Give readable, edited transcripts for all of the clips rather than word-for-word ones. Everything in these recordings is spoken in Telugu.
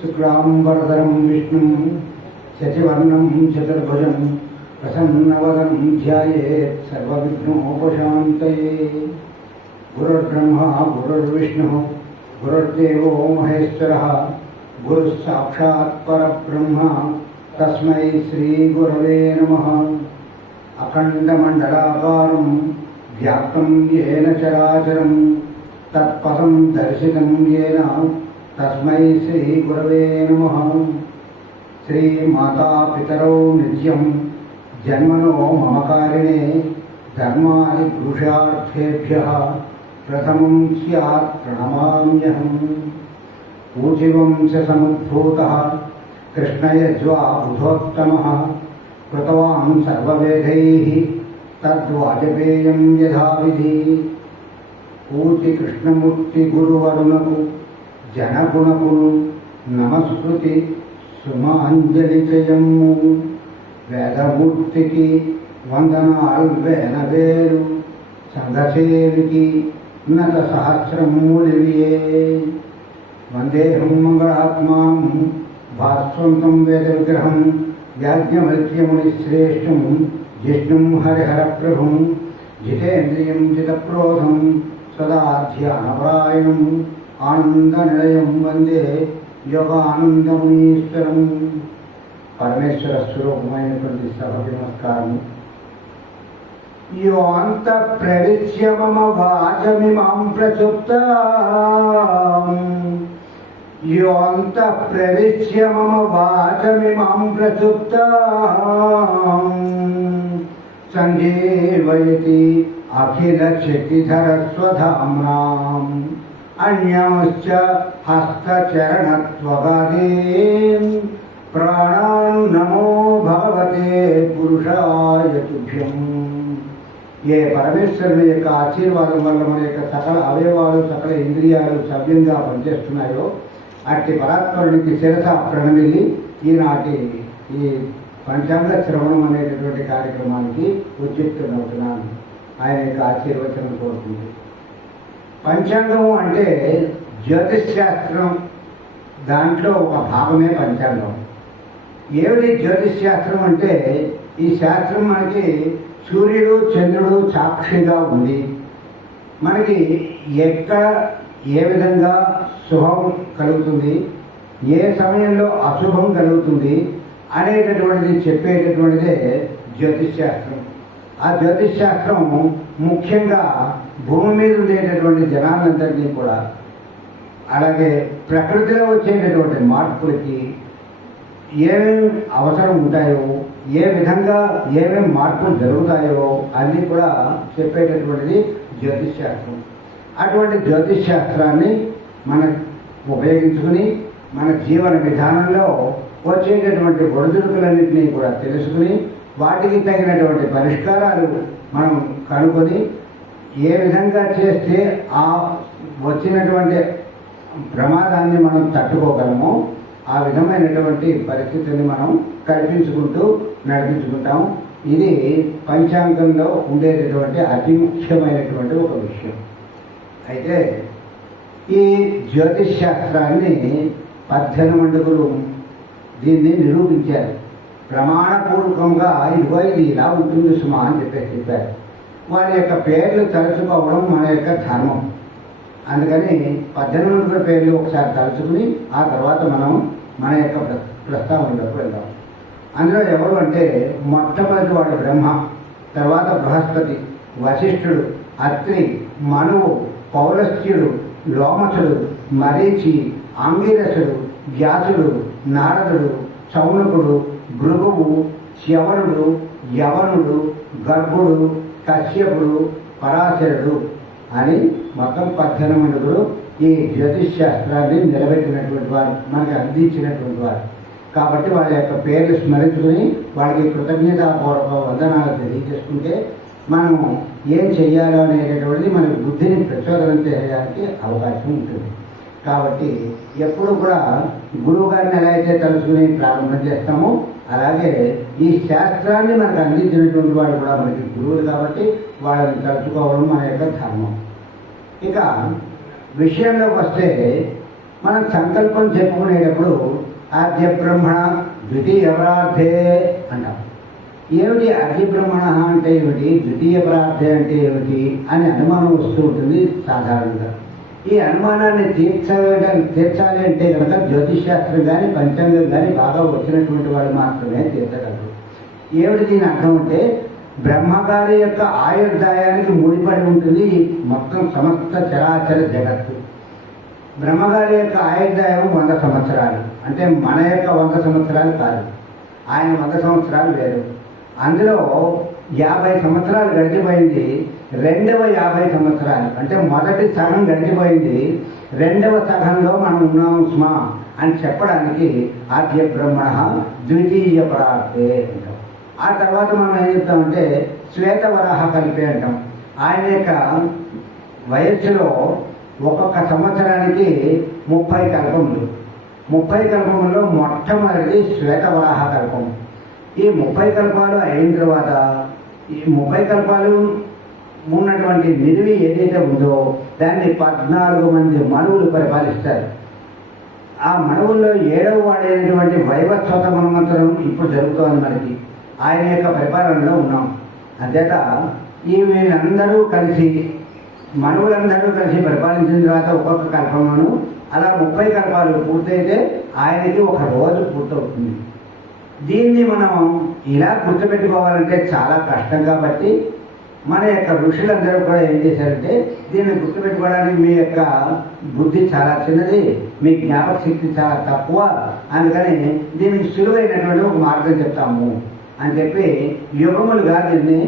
शुक्लांबरधरं विष्णुं शशिवर्णं चतुर्भुजं प्रसन्नवदनं ध्यायेत् सर्वविघ्नोपशान्तये। गुरुर्ब्रह्मा गुरुर्विष्णुः गुरुर्देवो महेश्वरः गुरुः साक्षात् परब्रह्म तस्मै श्रीगुरवे नमः। अखण्डमण्डलाकारं व्याप्तं येन चराचरं तत्पदं दर्शितं येन तस्मै श्रीगुरवे नमः। श्रीमातापितरौ नित्यं जन्मनो ममकारिणे धर्मादिपुरुषार्थेभ्यः प्रथमं स्यात् प्रणमाम्यहम्। ऊर्जिवंशसमुद्भूतः कृष्णयज्वा बुधोत्तमः कृतवान् सर्ववेदैः तद्वाजपेयं यथाविधि। ऊचि कृष्णमूर्ति गुरुवरुणकु जनगुणकु नमस्कृति సుమాంజలి చేయము। వేదమూర్తికి వందనాల్ వేనవేరు సంఘసేవికి ఉన్నత సహస్రమూలివియే। వందేహం మంగళాత్మానం భాస్వంతం వేద విగ్రహం యాజ్ఞవల్క్యముని శ్రేష్టం జిష్ణుం హరిహర ప్రభుం జితేంద్రియం జితక్రోధం సదా ధ్యానపరాయణం ఆనందనిలయం వందే యోగానందమునీశ్వరం। పరమేశ్వర స్వరూపమైనటువంటి సభకి నమస్కారం। యోంత ప్రవిశ్య మమ వాచమిమాం ప్రచుప్తాం యోంత ప్రవిశ్య మమ వాచమిమాం ప్రచుప్తాం సంజీవయతి అఖిల శక్తిధర స్వధామ్నాం అన్యాంశ్చ హస్తచరణత్వగాదీన్ ప్రాణాన్ నమో భగవతే పురుషాయ తుభ్యం। ఏ పరమేశ్వరుని యొక్క ఆశీర్వాదం వల్ల మన యొక్క సకల అవయవాలు సకల ఇంద్రియాలు సవ్యంగా పనిచేస్తున్నాయో అట్టి పరాత్పరునికి శిరస ప్రణమిల్లి ఈనాటి ఈ పంచాంగ శ్రవణం అనేటటువంటి కార్యక్రమానికి ఉద్యుక్తుడవుతున్నాను। ఆయన యొక్క ఆశీర్వచనం కోరుతుంది। పంచాంగము అంటే జ్యోతిష్ శాస్త్రం, దాంట్లో ఒక భాగమే పంచాంగం। ఏమిటి జ్యోతిష్ శాస్త్రం అంటే ఈ శాస్త్రం మనకి సూర్యుడు చంద్రుడు సాక్షిగా ఉంది, మనకి ఎక్కడ ఏ విధంగా శుభం కలుగుతుంది ఏ సమయంలో అశుభం కలుగుతుంది అనేటటువంటిది చెప్పేటటువంటిదే జ్యోతిష్ శాస్త్రం। ఆ జ్యోతిష్ శాస్త్రం ముఖ్యంగా భూమి మీద ఉండేటటువంటి జనాలందరినీ కూడా అలాగే ప్రకృతిలో వచ్చేటటువంటి మార్పులకి ఏమేమి అవసరం ఉంటాయో ఏ విధంగా ఏమేమి మార్పులు జరుగుతాయో అన్నీ కూడా చెప్పేటటువంటిది జ్యోతిష్ శాస్త్రం। అటువంటి జ్యోతిష్ శాస్త్రాన్ని మనం ఉపయోగించుకుని మన జీవన విధానంలో వచ్చేటటువంటి ఒడిదుడుకులన్నింటినీ కూడా తెలుసుకుని వాటికి తగినటువంటి పరిష్కారాలు మనం కనుక్కొని ఏ విధంగా చేస్తే ఆ వచ్చినటువంటి ప్రమాదాన్ని మనం తట్టుకోగలమో ఆ విధమైనటువంటి పరిస్థితిని మనం కల్పించుకుంటూ నడిపించుకుంటాం। ఇది పంచాంగంలో ఉండేటటువంటి అతి ముఖ్యమైనటువంటి ఒక విషయం। అయితే ఈ జ్యోతిష్ శాస్త్రాన్ని 18 మండుగులు దీన్ని నిరూపించారు। ప్రమాణపూర్వకంగా ఇది ఇలా ఉంటుంది సుమా అని చెప్పారు। వారి యొక్క పేర్లు తలుచుకోవడం మన యొక్క ధర్మం। అందుకని 18 మండుగుల పేర్లు ఒకసారి తలుచుకుని ఆ తర్వాత మనం మన యొక్క ప్రస్తావనలోకి వెళ్దాం। అందులో ఎవరు అంటే మొట్టమొదటి వాడు బ్రహ్మ, తర్వాత బృహస్పతి, వశిష్ఠుడు, అత్రి, మనువు, పౌలస్త్యుడు, లోమసుడు, మరీచి, అంగిరసుడు, వ్యాసుడు, నారదుడు, చౌనకుడు, భృగువు, శ్యవనుడు, యవనుడు, గర్భుడు, కశ్యపుడు, పరాశరుడు అని మొత్తం 18 మండుగులు ఈ జ్యోతిష్ శాస్త్రాన్ని నిలబెట్టినటువంటి వారు, మనకి అందించినటువంటి వారు। కాబట్టి వాళ్ళ యొక్క పేర్లు స్మరించుకుని వాళ్ళకి కృతజ్ఞతాపూర్వక వందనాలు తెలియజేసుకుంటే మనము ఏం చెయ్యాలో అనేటటువంటిది మన బుద్ధిని ప్రచోదనం చేయడానికి అవకాశం ఉంటుంది। కాబట్టి ఎప్పుడు కూడా గురువు గారిని ఎలా అయితే తలుచుకుని ప్రారంభం చేస్తామో అలాగే ఈ శాస్త్రాన్ని మనకు అందించినటువంటి వాళ్ళు కూడా మనకి గురువులు కాబట్టి వాళ్ళని తలుచుకోవడం మన యొక్క ధర్మం। ఇక విషయంలోకి వస్తే మనం సంకల్పం చెప్పుకునేటప్పుడు ఆద్య బ్రహ్మణ ద్వితీయ పరార్థే అంటాం. ఏమిటి ఆద్య బ్రహ్మణ అంటే ఏమిటి, ద్వితీయ పరార్థే అంటే ఏమిటి అని అనుమానం వస్తూ ఉంటుంది సాధారణంగా. ఈ అనుమానాన్ని తీర్చాలి అంటే కనుక జ్యోతిష్ శాస్త్రం కానీ పంచాంగం కానీ బాగా వచ్చినటువంటి వాళ్ళు మాత్రమే తీర్చగలరు. ఏమిటి దీని అర్థం అంటే, బ్రహ్మగారి యొక్క ఆయుర్దాయానికి ముడిపడి ఉంటుంది మొత్తం సమస్త చరాచర జగత్తు. బ్రహ్మగారి యొక్క ఆయుర్దాయం 100 సంవత్సరాలు, అంటే మన యొక్క 100 సంవత్సరాలు కాదు, ఆయన 100 సంవత్సరాలు వేరు. అందులో 50 సంవత్సరాలు గడిచిపోయింది, రెండవ 50 సంవత్సరాలు అంటే మొదటి సగం గడిచిపోయింది, రెండవ సగంలో మనం ఉన్నాం స్మా అని చెప్పడానికి ఆద్య బ్రహ్మణ ద్వితీయ పరార్థే అంటాం. ఆ తర్వాత మనం ఏం చెప్తామంటే శ్వేతవరాహ కల్పే అంటాం. ఆయన యొక్క వయస్సులో ఒక్కొక్క సంవత్సరానికి 30 కల్పములు. 30 కల్పముల్లో మొట్టమొదటి శ్వేతవరాహ కల్పం. ఈ 30 కల్పాలు అయిన తర్వాత ఈ 30 కల్పాలు ఉన్నటువంటి నిడివి ఏదైతే ఉందో దాన్ని 14 మంది మనువులు పరిపాలిస్తారు. ఆ మనువుల్లో 7వ వాడైనటువంటి వైవస్వత మన్వంతరం ఇప్పుడు జరుగుతోంది మనకి. ఆయన యొక్క పరిపాలనలో ఉన్నాం. అంతేత ఈ వీళ్ళందరూ కలిసి మనువులందరూ కలిసి పరిపాలించిన తర్వాత ఒక్కొక్క కల్పమును అలా 30 కల్పాలు పూర్తయితే ఆయనకి ఒక రోజు పూర్తవుతుంది. దీన్ని మనం ఇలా గుర్తుపెట్టుకోవాలంటే చాలా కష్టం కాబట్టి మన యొక్క ఋషులందరూ కూడా ఏం చేశారంటే దీన్ని గుర్తుపెట్టుకోవడానికి మీ యొక్క బుద్ధి చాలా చిన్నది, మీ జ్ఞాపక శక్తి చాలా తక్కువ, అందుకని దీనికి సులువైనటువంటి ఒక మార్గం చెప్తాము అని చెప్పి యుగములుగా దీన్ని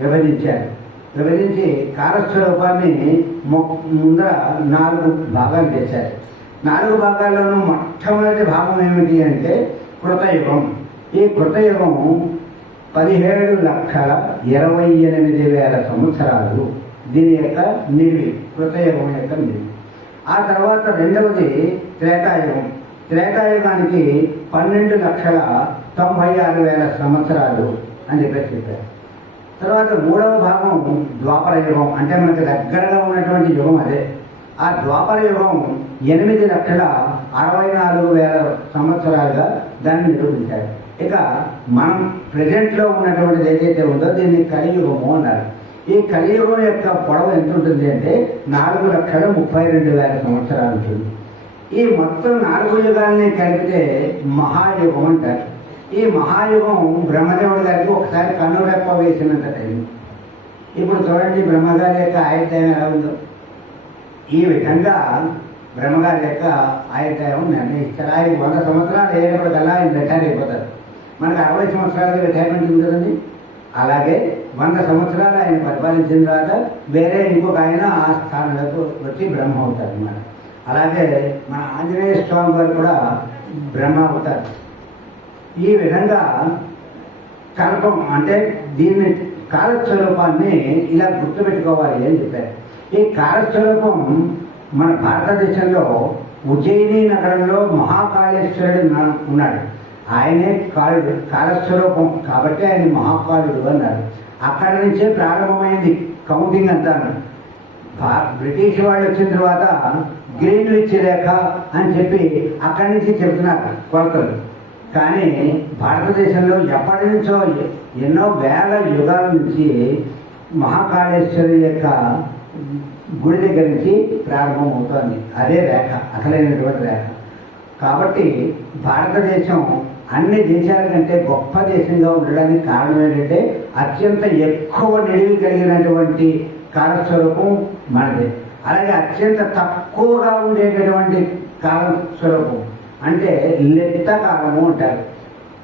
విభజించారు. విభజించి కాలస్వరూపాన్ని ముందర 4 భాగాలు చేశారు. 4 భాగాల్లోనూ మొట్టమొదటి భాగం ఏమిటి అంటే కృతయుగం. ఈ కృతయుగం 17,28,000 సంవత్సరాలు దీని యొక్క నిడివి, కృతయుగం యొక్క నిడివి. ఆ తర్వాత రెండవది త్రేతాయుగం. త్రేతాయుగానికి 12,96,000 సంవత్సరాలు అని చెప్పారు. తర్వాత మూడవ భాగం ద్వాపర యుగం, అంటే మనకి దగ్గరగా ఉన్నటువంటి యుగం అదే. ఆ ద్వాపర యుగం 8,64,000 సంవత్సరాలుగా దాన్ని నిరూపించారు. ఇక మనం ప్రజెంట్లో ఉన్నటువంటిది ఏదైతే ఉందో దీన్ని కలియుగము అన్నారు. ఈ కలియుగం యొక్క పొడవు ఎంత ఉంటుంది అంటే 4,32,000 సంవత్సరాలు ఉంటుంది. ఈ మొత్తం 4 యుగాల్ని కలిపితే మహాయుగం అంటారు. ఈ మహాయుగం బ్రహ్మదేవుడి గారికి ఒకసారి కన్నురెప్ప వేసినంత టైం. ఇప్పుడు చూడండి బ్రహ్మగారి యొక్క ఆయుర్దాయం ఎలా ఉందో. ఈ విధంగా బ్రహ్మగారి యొక్క ఆయుర్దాయం నిర్ణయిస్తారు. ఆయన 100 సంవత్సరాలు అయినప్పటికల్లా ఆయన రిటైర్ అయిపోతారు. మనకు 60 సంవత్సరాలకి రిటైర్మెంట్ ఉంది కదండి. అలాగే 100 సంవత్సరాలు ఆయన పరిపాలించిన తర్వాత వేరే ఇంకొక ఆయన ఆ స్థానంలోకి వచ్చి బ్రహ్మ అవుతారు అన్నమాట. అలాగే మన ఆంజనేయ స్వామి గారు కూడా బ్రహ్మ అవుతారు. ఈ విధంగా కల్పం అంటే దీన్ని కాలస్వరూపాన్ని ఇలా గుర్తుపెట్టుకోవాలి అని చెప్పారు. ఈ కాలస్వరూపం మన భారతదేశంలో ఉజ్జయిని నగరంలో మహాకాళేశ్వరుడు ఉన్నాడు. ఆయనే కాలస్వరూపం కాబట్టి ఆయన మహాకాళుడు అన్నారు. అక్కడి నుంచే ప్రారంభమైంది కౌంటింగ్ అంతా. బ్రిటిష్ వాళ్ళు వచ్చిన తర్వాత గ్రీన్విచ్ రేఖ అని చెప్పి అక్కడి నుంచి చెప్తున్నారు కొలతలు. కానీ భారతదేశంలో ఎప్పటి నుంచో ఎన్నో వేల యుగాల నుంచి మహాకాళేశ్వరి యొక్క గుడి దగ్గర నుంచి ప్రారంభమవుతోంది. అదే రేఖ, అసలైనటువంటి రేఖ. కాబట్టి భారతదేశం అన్ని దేశాల కంటే గొప్ప దేశంగా ఉండడానికి కారణం ఏంటంటే అత్యంత ఎక్కువ నిడివి కలిగినటువంటి కాలస్వరూపం మనదే. అలాగే అత్యంత తక్కువగా ఉండేటటువంటి కాలస్వరూపం అంటే లెత్త కాలము అంటారు.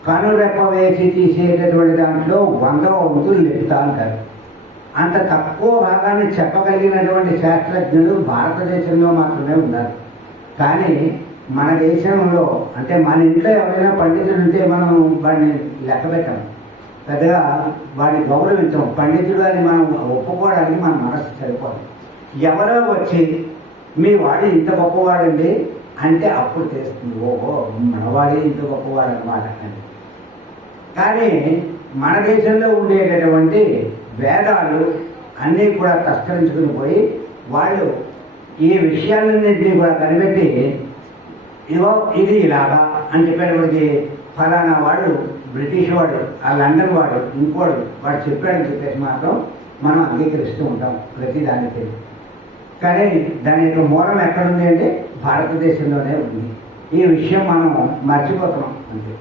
కనురెప్ప వేసి తీసేటటువంటి దాంట్లో 100వ వంతు లెత్త అంటారు. అంత తక్కువ భాగాన్ని చెప్పగలిగినటువంటి శాస్త్రజ్ఞులు భారతదేశంలో మాత్రమే ఉన్నారు. కానీ మన దేశంలో అంటే మన ఇంట్లో ఎవరైనా పండితుడు ఉంటే మనం వాడిని లెక్క పెట్టాం, పెద్దగా వాడిని గౌరవించాం. పండితుడు అని మనం ఒప్పుకోవడానికి మన మనసు సరిపోదు. ఎవరో వచ్చి మీ వాడి ఇంత గొప్పవాడండి అంటే అప్పుడు తెలుస్తుంది, ఓహో మనవాడి ఇంత గొప్పవాడు అన్నమాట అని. కానీ మన దేశంలో ఉండేటటువంటి వేదాలు అన్నీ కూడా తస్కరించుకుని పోయి వాళ్ళు ఈ విషయాలన్నింటినీ కూడా కనిపెట్టి ఇదిగో ఇది ఇలాగా అని చెప్పేటప్పటికి ఫలానా వాడు బ్రిటిష్ వాడు, ఆ లండన్ వాడు, ఇంకోడు వాడు చెప్పాడని చెప్పేసి మాత్రం మనం అంగీకరిస్తూ ఉంటాం ప్రతి దానికి. కానీ దాని యొక్క మూలం ఎక్కడుంది అంటే భారతదేశంలోనే ఉంది. ఈ విషయం మనం మర్చిపోతున్నాం అంతే.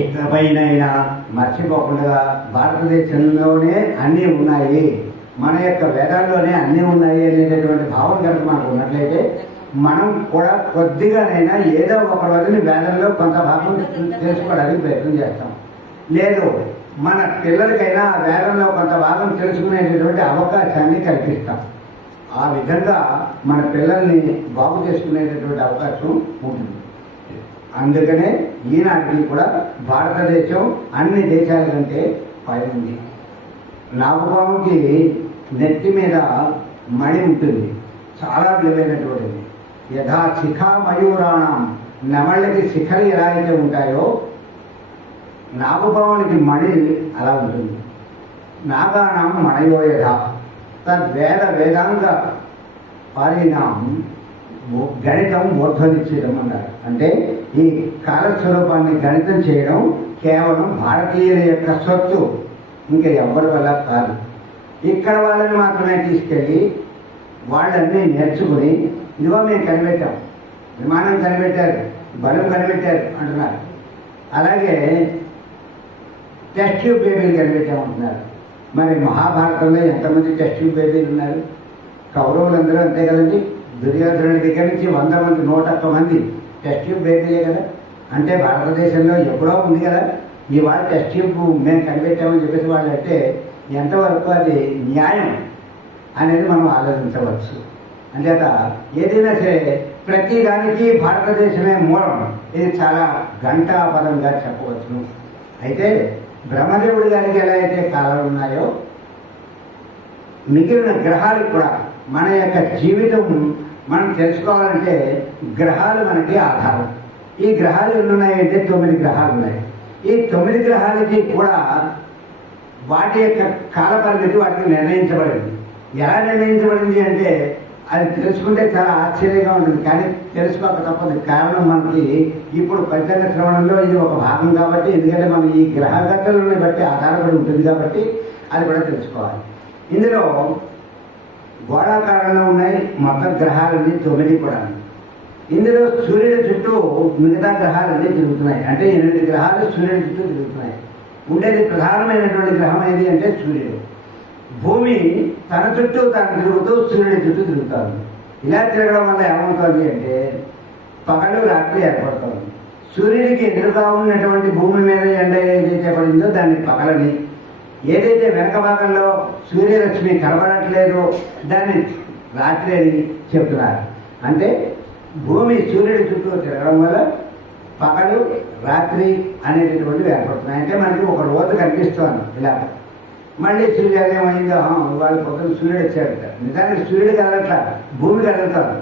ఎక్కడైనా మర్చిపోకుండా భారతదేశంలోనే అన్నీ ఉన్నాయి, మన యొక్క వేదాల్లోనే అన్నీ ఉన్నాయి అనేటటువంటి భావన కనుక మనకు ఉన్నట్లయితే మనం కూడా కొద్దిగానైనా ఏదో ఒక రోజుని వేదంలో కొంత భాగం తెలుసుకోవడానికి ప్రయత్నం చేస్తాం. లేదు మన పిల్లలకైనా ఆ వేదంలో కొంత భాగం తెలుసుకునేటటువంటి అవకాశాన్ని కల్పిస్తాం. ఆ విధంగా మన పిల్లల్ని బాగు చేసుకునేటటువంటి అవకాశం ఉంటుంది. అందుకనే ఈనాటికి కూడా భారతదేశం అన్ని దేశాల కంటే పైనుంది. నాగుపాముకి నెత్తి మీద మణి ఉంటుంది, చాలా విలువైనటువంటిది. యథా శిఖా మయూరాణం, నెమళ్ళకి శిఖలు ఎలా అయితే ఉంటాయో నాగుపామునికి మణి అలా ఉంటుంది. నాగానాం మణయో యథా తద్వేద వేదాంగ పారీణాం గణితం మూర్ధనిశ్చయం అన్నారు. అంటే ఈ కాలస్వరూపాన్ని గణితం చేయడం కేవలం భారతీయుల యొక్క సొత్తు, ఇంకా ఎవరి వల్ల కాదు. ఇక్కడ వాళ్ళని మాత్రమే తీసుకెళ్ళి వాళ్ళన్నీ నేర్చుకుని ఇదిగో మేము కనిపెట్టాం, విమానం కనిపెట్టారు, బలం కనిపెట్టారు అంటున్నారు. అలాగే టెస్ట్ ట్యూబ్ బేబీలు కనిపెట్టామంటున్నారు. మరి మహాభారతంలో ఎంతమంది టెస్ట్ ట్యూబ్ బేబీలు ఉన్నారు? కౌరవులందరూ అంతే కదండి. దుర్యోధనుడి దగ్గర నుంచి 100 మంది 101 మంది టెస్ట్ ట్యూబ్ బేబీలే కదా. అంటే భారతదేశంలో ఎప్పుడో ఉంది కదా. ఇవాళ టెస్ట్ ట్యూబ్ మేము కనిపెట్టామని చెప్పేసి వాళ్ళు అంటే ఎంతవరకు అది న్యాయం అనేది మనం ఆలోచించవచ్చు. అంచేత ఏదైనా సరే ప్రతి దానికి భారతదేశమే మూలం. ఇది చాలా ఘంటాపదంగా చెప్పవచ్చును. అయితే బ్రహ్మదేవుడి గారికి ఎలా అయితే కాలాలు ఉన్నాయో మిగిలిన గ్రహాలకు కూడా మన యొక్క జీవితం మనం తెలుసుకోవాలంటే గ్రహాలు మనకి ఆధారం. ఈ గ్రహాలు ఎన్ని ఉన్నాయంటే 9 గ్రహాలు ఉన్నాయి. ఈ 9 గ్రహాలకి కూడా వాటి యొక్క కాల పరిమితి వాటికి నిర్ణయించబడింది. ఎలా నిర్ణయించబడింది అంటే అది తెలుసుకుంటే చాలా ఆశ్చర్యంగా ఉంటుంది, కానీ తెలుసుకోక తప్పదు. కారణం మనకి ఇప్పుడు పంచాంగ శ్రవణంలో ఇది ఒక భాగం కాబట్టి, ఎందుకంటే మనం ఈ గ్రహగతులను బట్టి ఆధారపడి ఉంటుంది కాబట్టి అది కూడా తెలుసుకోవాలి. ఇందులో గోళాకారంలో ఉన్నాయి మొత్తం గ్రహాలన్నీ 9 కూడా. ఇందులో సూర్యుడి చుట్టూ మిగతా గ్రహాలన్నీ తిరుగుతున్నాయి. అంటే 8 గ్రహాలు సూర్యుడి చుట్టూ తిరుగుతున్నాయి. ఉండేది ప్రధానమైనటువంటి గ్రహం ఏది అంటే సూర్యుడు. భూమి తన చుట్టూ తాను తిరుగుతూ సూర్యుడి చుట్టూ తిరుగుతాడు. ఇలా తిరగడం వల్ల ఏమవుతుంది అంటే పగలు రాత్రి ఏర్పడుతుంది. సూర్యుడికి ఎదురుగా ఉన్నటువంటి భూమి మీద ఎండ ఏదైతే పడిందో దాన్ని పగలని, ఏదైతే వెనక భాగంలో సూర్యరశ్మి కనబడట్లేదో దాన్ని రాత్రి అని చెప్తున్నారు. అంటే భూమి సూర్యుడి చుట్టూ తిరగడం వల్ల పగలు రాత్రి అనేటటువంటివి ఏర్పడుతున్నాయి. అంటే మనకి ఒక రోజు కనిపిస్తుంది ఇలా. మళ్ళీ సూర్యోదయం అయిందో వాళ్ళ పొద్దున సూర్యుడు వచ్చాడట. నిజానికి సూర్యుడు కదలట్లా, భూమి కదులుతాడు.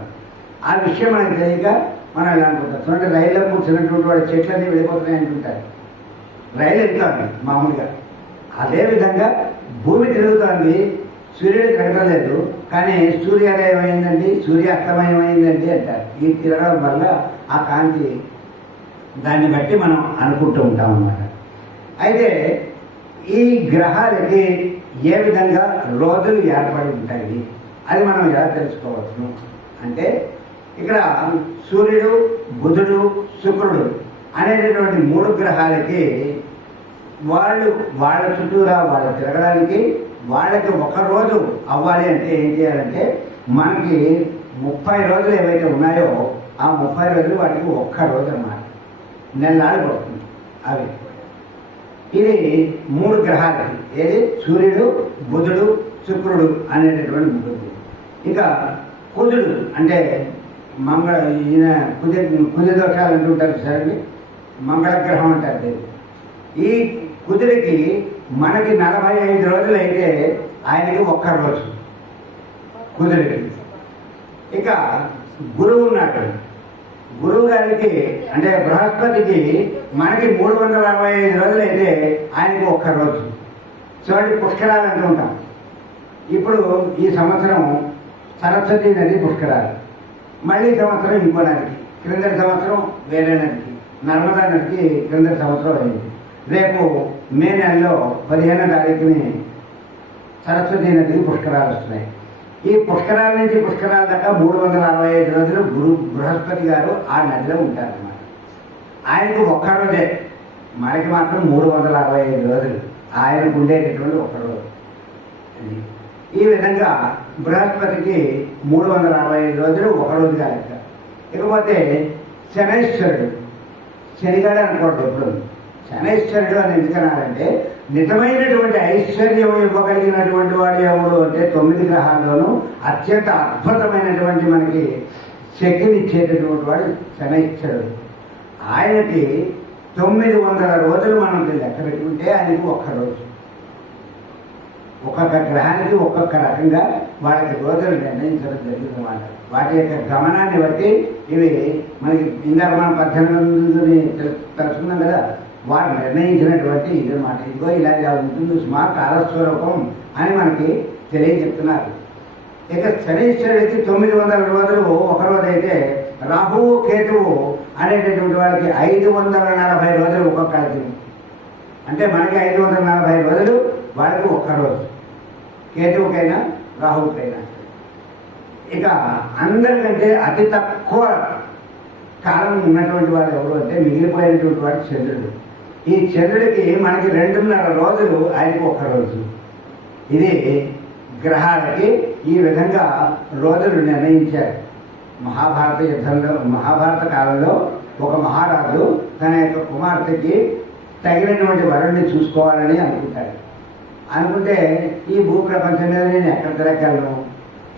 ఆ విషయం మనకు తెలియక మనం ఇలా అనుకుంటాం. చూడండి, రైల్లో కూర్చున్నటువంటి వాడు చెట్లన్నీ వెళ్ళిపోతున్నాయి అంటుంటారు. రైలు వెళ్తుంది మామూలుగా. అదేవిధంగా భూమి తిరుగుతోంది, సూర్యుడు తిరగలేదు, కానీ సూర్యోదయం అయిందండి, సూర్యాస్తమయం అయిందండి అంటారు. ఈ తిరగడం వల్ల ఆ కాంతి దాన్ని బట్టి మనం అనుకుంటూ ఉంటాం అన్నమాట. అయితే ఈ గ్రహాలకి ఏ విధంగా రోజులు ఏర్పడి ఉంటాయి అది మనం ఎలా తెలుసుకోవచ్చు అంటే ఇక్కడ సూర్యుడు, బుధుడు, శుక్రుడు అనేటటువంటి 3 గ్రహాలకి వాళ్ళ చుట్టూరా వాళ్ళు తిరగడానికి వాళ్ళకి ఒక రోజు అవ్వాలి అంటే ఏం చేయాలంటే మనకి 30 రోజులు ఏవైతే ఉన్నాయో ఆ 30 రోజులు వాటికి ఒక్క రోజు అన్నమాట. నెలనాడు పడుతుంది అవి. ఇది 3 గ్రహాలకి, ఏది సూర్యుడు, బుధుడు, శుక్రుడు అనేటటువంటి 3. ఇంకా కుజుడు అంటే ఈయన కుజ దోషాలు అంటుంటారు సరే, మంగళగ్రహం అంటారు. ఈ కుజుడికి మనకి 45 రోజులు అయితే ఆయనకి ఒక్క రోజు కుజుడికి. ఇక గురువు ఉన్నాడు. గురువు గారికి అంటే బృహస్పతికి మనకి 365 రోజులు అయితే ఆయనకి ఒక్క రోజు. చూడండి, పుష్కరాలు అంటూ ఉంటాం. ఇప్పుడు ఈ సంవత్సరం సరస్వతి నది పుష్కరాలు, మళ్ళీ సంవత్సరం ఇంకో నదికి క్రిందటి సంవత్సరం వేరే నదికి, నర్మదా నదికి క్రిందటి సంవత్సరం అయింది. రేపు మే నెలలో 15వ తారీఖుని సరస్వతీ నదికి పుష్కరాలు వస్తున్నాయి. ఈ పుష్కరాల నుంచి పుష్కరాల దాకా 365 రోజులు బృహస్పతి గారు ఆ నదిలో ఉంటారన్నమాట. ఆయనకు ఒక్క రోజే, మనకి మాత్రం 365 రోజులు, ఆయనకు ఉండేటటువంటి ఒక్క రోజు. ఈ విధంగా బృహస్పతికి 365 రోజులు ఒక రోజుగా లెక్క. ఇకపోతే శనైశ్వరుడు, శనిగాడు అనకూడదు ఎప్పుడు. శనైశ్వరుడు అని ఎందుకన్నారంటే నిజమైనటువంటి ఐశ్వర్యం ఇవ్వగలిగినటువంటి వాడు ఎవడు అంటే 9 గ్రహాల్లోనూ అత్యంత అద్భుతమైనటువంటి మనకి శక్తిని ఇచ్చేటటువంటి వాడు శనైశ్వరుడు. ఆయనకి 900 రోజులు మనం లెక్క పెట్టుకుంటే ఆయనకి ఒక్క రోజు. ఒక్కొక్క గ్రహానికి ఒక్కొక్క రకంగా వాళ్ళకి రోజులు నిర్ణయించడం జరుగుతుందన్నమాట. వాటి యొక్క గమనాన్ని బట్టి ఇవి మనకి ఇందాక మనం 18 తెలుసుకున్నాం కదా, వారు నిర్ణయించినటువంటి ఇదన్నమాట. ఇదిగో ఇలా ఉంటుంది సుమా కాలస్వరూపం అని మనకి తెలియజెప్తున్నారు. ఇక శనీశ్వరుడికి 900 రోజులు ఒక రోజు అయితే, రాహువు కేతువు అనేటటువంటి వాళ్ళకి 540 రోజులు ఒక్కొక్కడికి. అంటే మనకి 540 రోజులు, వాళ్ళకి ఒక్క రోజు. కేతువుకైనా రాహువుకైనా. ఇక అందరికంటే అతి తక్కువ కాలం ఉన్నటువంటి వాడు ఎవరు అంటే మిగిలిపోయినటువంటి వాడు చంద్రుడు. ఈ చంద్రుడికి మనకి 2.5 రోజులు, ఆయనకి ఒక్క రోజు. ఇది గ్రహాలకి ఈ విధంగా రోజులు నిర్ణయించారు. మహాభారత యుద్ధంలో, మహాభారత కాలంలో ఒక మహారాజు తన యొక్క కుమార్తెకి తగినటువంటి వరుణ్ణి చూసుకోవాలని అనుకుంటాడు. అనుకుంటే ఈ భూప్రపంచం మీద నేను ఎక్కడ తిరగలను,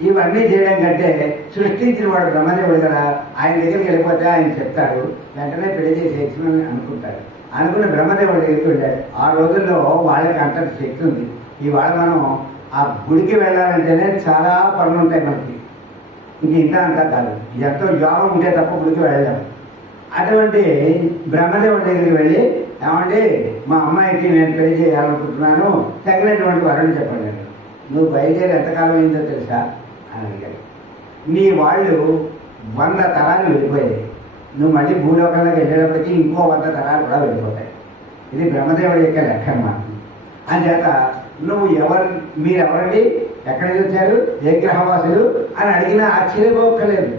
ఇవన్నీ చేయడం కంటే సృష్టించిన వాడు బ్రహ్మదేవుడు కదా, ఆయన దగ్గరికి వెళ్ళిపోతే ఆయన చెప్తాడు, వెంటనే పెళ్లి చేసేయచ్చని అనుకుంటాడు. అనుకున్న బ్రహ్మదేవుడు దగ్గరికి వెళ్ళాడు. ఆ రోజుల్లో వాళ్ళకి అంతటి శక్తి ఉంది. ఇవాళ మనం ఆ గుడికి వెళ్ళాలంటేనే చాలా పనులు ఉంటాయి మనకి, ఇంక ఇంత అంతా కాదు, ఎంతో యోగం ఉంటే తప్ప గుడికి వెళ్ళలేము. అటువంటి బ్రహ్మదేవుడి దగ్గరికి వెళ్ళి, ఏమంటే మా అమ్మాయికి నేను పెళ్లి చేయాలనుకుంటున్నాను, తగినటువంటి వరుణ్ణి చెప్పండి. నువ్వు బయలుదేరి ఎంతకాలం అయిందో తెలుసా అని అడిగాడు. నీ వాళ్ళు 100 తరాలు వెళ్ళిపోయాయి, నువ్వు మళ్ళీ భూలోకంలోకి వెళ్ళేటప్పటికీ ఇంకో 100 తరాలు కూడా వెళ్ళిపోతాయి. ఇది బ్రహ్మదేవుడి యొక్క లెక్క అన్నమాట. అంచేత నువ్వు మీరెవరండి, ఎక్కడి నుంచి వచ్చారు, ఏ గ్రహవాసులు అని అడిగినా ఆశ్చర్యపోక్కలేదు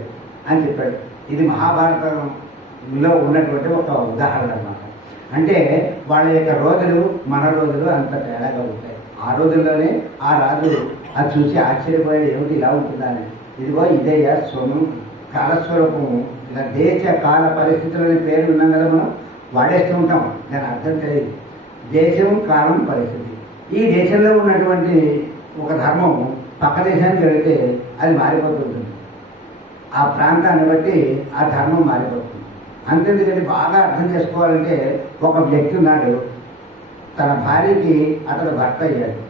అని చెప్పాడు. ఇది మహాభారతంలో ఉన్నటువంటి ఒక ఉదాహరణ అన్నమాట. అంటే వాళ్ళ యొక్క రోజులు మన రోజులు అంత తేడాగా ఉంటాయి. ఆ రోజుల్లోనే ఆ రాజు అది చూసి ఆశ్చర్యపోయాడు, ఏమిటి ఇలా ఉంటుందా అని. ఇదిగో ఇదయ్యా కాలస్వరూపము. ఇలా దేశ కాల పరిస్థితులనే పేరు ఉన్నాం కదా, మనం వాడేస్తూ ఉంటాం, దాని అర్థం తెలియదు. దేశం, కాలం, పరిస్థితి. ఈ దేశంలో ఉన్నటువంటి ఒక ధర్మం పక్క దేశానికి వెళితే అది మారిపోతుంటుంది. ఆ ప్రాంతాన్ని బట్టి ఆ ధర్మం మారిపోతుంది. అంతేందుకంటే బాగా అర్థం చేసుకోవాలంటే, ఒక వ్యక్తి ఉన్నాడు, తన భార్యకి అతడు భర్త అయ్యాడు,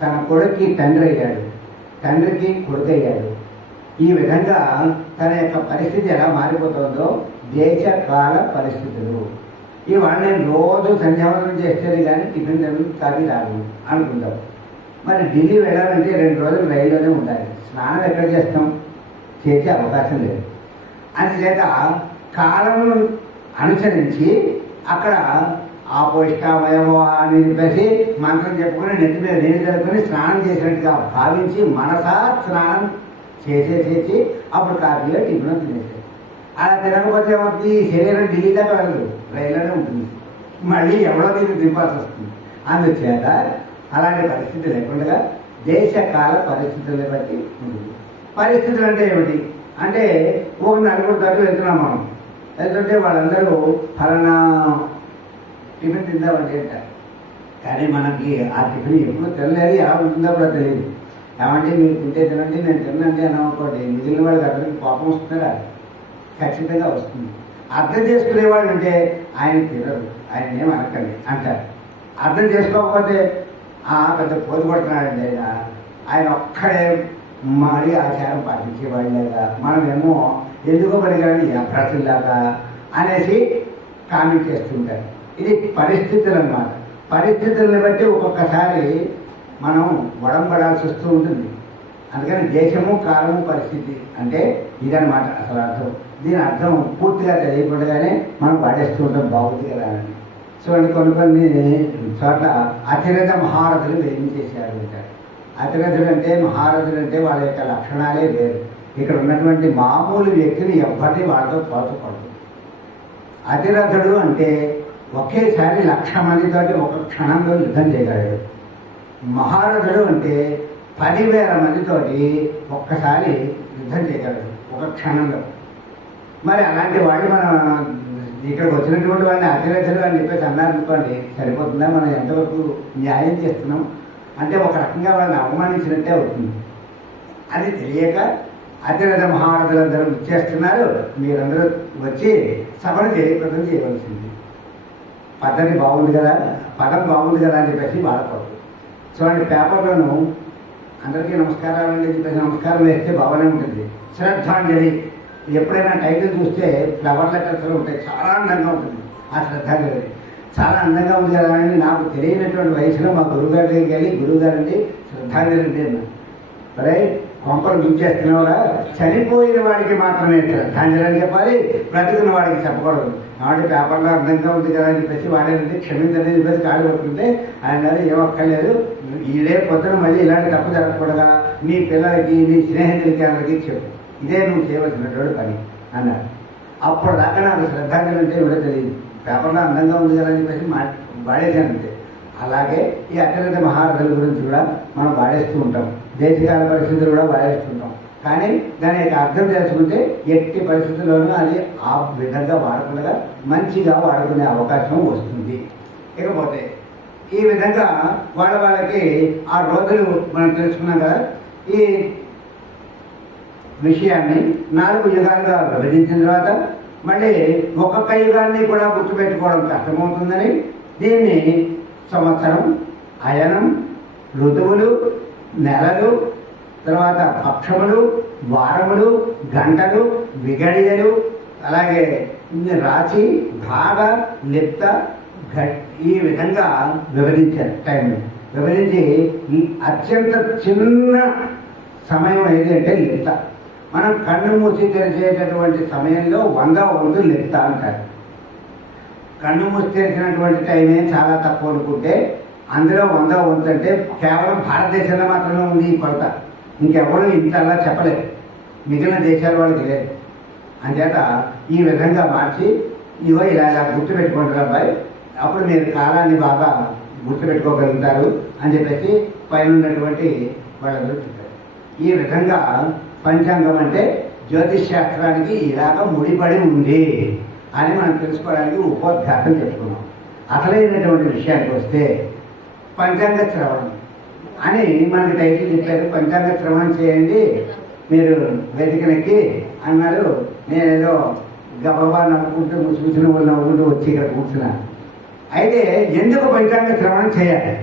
తన కొడుక్కి తండ్రి అయ్యాడు, తండ్రికి కొడుకు అయ్యాడు. ఈ విధంగా తన యొక్క పరిస్థితి ఎలా మారిపోతుందో దేశకాల పరిస్థితులు. ఇవాళ నేను రోజు సంధ్యావందనం చేస్తేనే కానీ టిఫిన్ కాఫీ రాను అనుకుంటాం. మరి ఢిల్లీ వెళ్ళాలంటే 2 రోజులు రైల్లోనే ఉండాలి. స్నానం ఎక్కడ చేస్తాం, చేసే అవకాశం లేదు. అందుచేత కాలం అనుసరించి అక్కడ ఆపోష్టామయమో అని చెప్పేసి మంత్రం చెప్పుకొని నెత్తి మీద నీళ్ళు జరుపుకొని స్నానం చేసినట్టుగా భావించి మనసా స్నానం చేసి అప్పుడు కాఫీలో టిఫిన్ తినేసేది. అలా తినకపోతే ఏమవుతుంది, శరీరం ఢిల్లీ దాకా వెళ్ళదు, రైల్లోనే ఉంటుంది, మళ్ళీ ఎవరో దీన్ని దింపాల్సి వస్తుంది. అందుచేత అలాంటి పరిస్థితి లేకుండా దేశకాల పరిస్థితులను బట్టి ఉంటుంది. పరిస్థితులు అంటే ఏమిటి అంటే, ఒక 4 దాకా వెళ్తున్నాం మనం, వెళ్తుంటే వాళ్ళందరూ ఫలానా టిఫిన్ తిందామంటే అంటారు. కానీ మనకి ఆ టిఫిన్ ఎప్పుడు తినలేదు, ఎలా ఉంటుందో కూడా తెలియదు. ఏమంటే మీరు తింటే తినండి, నేను తినండి అని అనుకోండి, మిగిలిన వాళ్ళకి అందరికి కోపం వస్తుందా? ఖచ్చితంగా వస్తుంది. అర్థం చేసుకునేవాళ్ళు అంటే ఆయన తినరు, ఆయన ఏం అనకండి అంటారు. అర్థం చేసుకోకపోతే పెద్ద పోతు పడుతున్నాడండి ఆయన ఒక్కడే మరీ ఆచారం పాటించేవాళ్ళు లేదా, మనమేమో ఎందుకో పడిగాని అభ్రతుల్లాగా అనేసి కామెంట్ చేస్తుంటారు. ఇది పరిస్థితులు అన్నమాట. పరిస్థితులను బట్టి ఒక్కొక్కసారి మనం వడంబడాల్సి వస్తూ ఉంటుంది. అందుకని దేశము కాలము పరిస్థితి అంటే ఇదనమాట అసలు అర్థం. దీని అర్థం పూర్తిగా తెలియకుండానే మనం పాడేస్తూ ఉంటాం బాగుంది కదా అని. చూడండి, కొన్ని చోట్ల అతిరథ మహారథులు వేయించేశారు అంటారు. అతిరథులు అంటే మహారథులు అంటే వాళ్ళ యొక్క లక్షణాలే వేరు. ఇక్కడ ఉన్నటువంటి మామూలు వ్యక్తిని ఎవ్వరిని వాళ్ళతో పోల్చకూడదు. అతిరథుడు అంటే ఒకేసారి 1,00,000 మందితోటి ఒక క్షణంలో యుద్ధం చేయగలడు. మహారథుడు అంటే 10,000 మందితోటి ఒక్కసారి యుద్ధం చేయగలడు ఒక క్షణంలో. మరి అలాంటి వాళ్ళు మనం ఇక్కడికి వచ్చినటువంటి వాళ్ళని అతిరథులు అని చెప్పేసి అన్నారనుకోండి, సరిపోతుందా? మనం ఎంతవరకు న్యాయం చేస్తున్నాం అంటే ఒక రకంగా వాళ్ళని అవమానించినట్టే అవుతుంది. అది తెలియక అతిరథ మహారథులందరూ ఇచ్చేస్తున్నారు, మీరందరూ వచ్చి సభను జయప్రదం చేయవలసింది. పద్ధతి బాగుంది కదా, పదం బాగుంది కదా అని చెప్పేసి వాడకూడదు. చూడండి, పేపర్లోనూ అందరికీ నమస్కారాలు అని చెప్పేసి నమస్కారం వేస్తే బాగానే ఉంటుంది. శ్రద్ధాంజలి ఎప్పుడైనా టైటిల్ చూస్తే ఫ్లవర్ లెటర్స్లో ఉంటాయి, చాలా అందంగా ఉంటుంది. ఆ శ్రద్ధాంజలి చాలా అందంగా ఉంది కదా అని నాకు తెలియనటువంటి వయసులో మా గురువుగారి దగ్గరికి వెళ్ళి, గురువుగారండి శ్రద్ధాంజలి అంటే మరే కొంపలు గుంచేస్తున్నావురా, చనిపోయిన వాడికి మాత్రమే శ్రద్ధాంజలి అని చెప్పాలి, బ్రతుకున్న వాడికి చెప్పకూడదు. కాబట్టి పేపర్లో అందంగా ఉంది కదా అని చెప్పేసి వాడేది క్షమించని చెప్పేసి కాళ్ళు పట్టుకుంటే ఆయన ఏమక్కర్లేదు, ఇదే పొద్దున మళ్ళీ ఇలాంటి తప్పు జరగకూడదా, నీ పిల్లలకి నీ స్నేహితులకి అందరికీ చెప్పు, ఇదే నువ్వు చేయవలసినటువంటి పని అన్నారు. అప్పుడు దాకా నాకు శ్రద్ధాంజలి అంటే ఎవరో తెలియదు. పేపర్లో అందంగా ఉంది కదా అని చెప్పేసి వాడేసానంతే. అలాగే ఈ అతిరథ మహారథుల గురించి కూడా మనం వాడేస్తూ ఉంటాం, దేశకాల పరిస్థితులు కూడా వాడేస్తుంటాం. కానీ దాని యొక్క అర్థం తెలుసుకుంటే ఎట్టి పరిస్థితుల్లోనూ అది ఆ విధంగా వాడకుండా మంచిగా వాడుకునే అవకాశం వస్తుంది. ఇకపోతే ఈ విధంగా వాళ్ళకి ఆ రోజులు మనం తెలుసుకున్నాం కదా. ఈ విషయాన్ని 4 యుగాలుగా విభజించిన తర్వాత మళ్ళీ ఒక్కొక్క యుగాన్ని కూడా గుర్తుపెట్టుకోవడం కష్టమవుతుందని దీన్ని సంవత్సరం, అయనం, ఋతువులు, నెలలు, తర్వాత పక్షములు, వారములు, గంటలు, విగడియలు, అలాగే రాశి, భాగ, లిప్త, ఈ విధంగా విభజించారు. టైంని విభజించి అత్యంత చిన్న సమయం ఏది అంటే లిప్త. మనం కన్ను మూసి తెరిచేటటువంటి సమయంలో 100 వంతు లిప్త అంటారు. కన్ను మూసి తెరిచినటువంటి టైమే చాలా తక్కువ అనుకుంటే అందులో 100 వంతు అంటే కేవలం భారతదేశంలో మాత్రమే ఉంది ఈ కొరత. ఇంకెవరూ ఇంతలా చెప్పలేదు, మిగిలిన దేశాల వాళ్ళకి లేదు. అంచేత ఈ విధంగా మార్చి ఇవో ఇలా గుర్తుపెట్టుకుంటారు అబ్బాయి, అప్పుడు మీరు కాలాన్ని బాగా గుర్తుపెట్టుకోగలుగుతారు అని చెప్పేసి పైన ఉన్నటువంటి వాళ్ళందరూ చెప్పారు. ఈ విధంగా పంచాంగం అంటే జ్యోతిష్ శాస్త్రానికి ఇలాగ ముడిపడి ఉంది అని మనం తెలుసుకోవడానికి ఉపోద్ఘాతం చెప్పుకున్నాం. అసలైనటువంటి విషయానికి వస్తే పంచాంగ శ్రవణం అని మనకి టైటిల్ చెప్పారు. పంచాంగ శ్రవణం చేయండి మీరు వేదికనెక్కి అన్నారు. నేనేదో గబగబా నవ్వుకుంటూ ముసిముసిన వాళ్ళు నవ్వుకుంటూ వచ్చి ఇక్కడ కూర్చున్నాను. అయితే ఎందుకు పంచాంగ శ్రవణం చేయాలి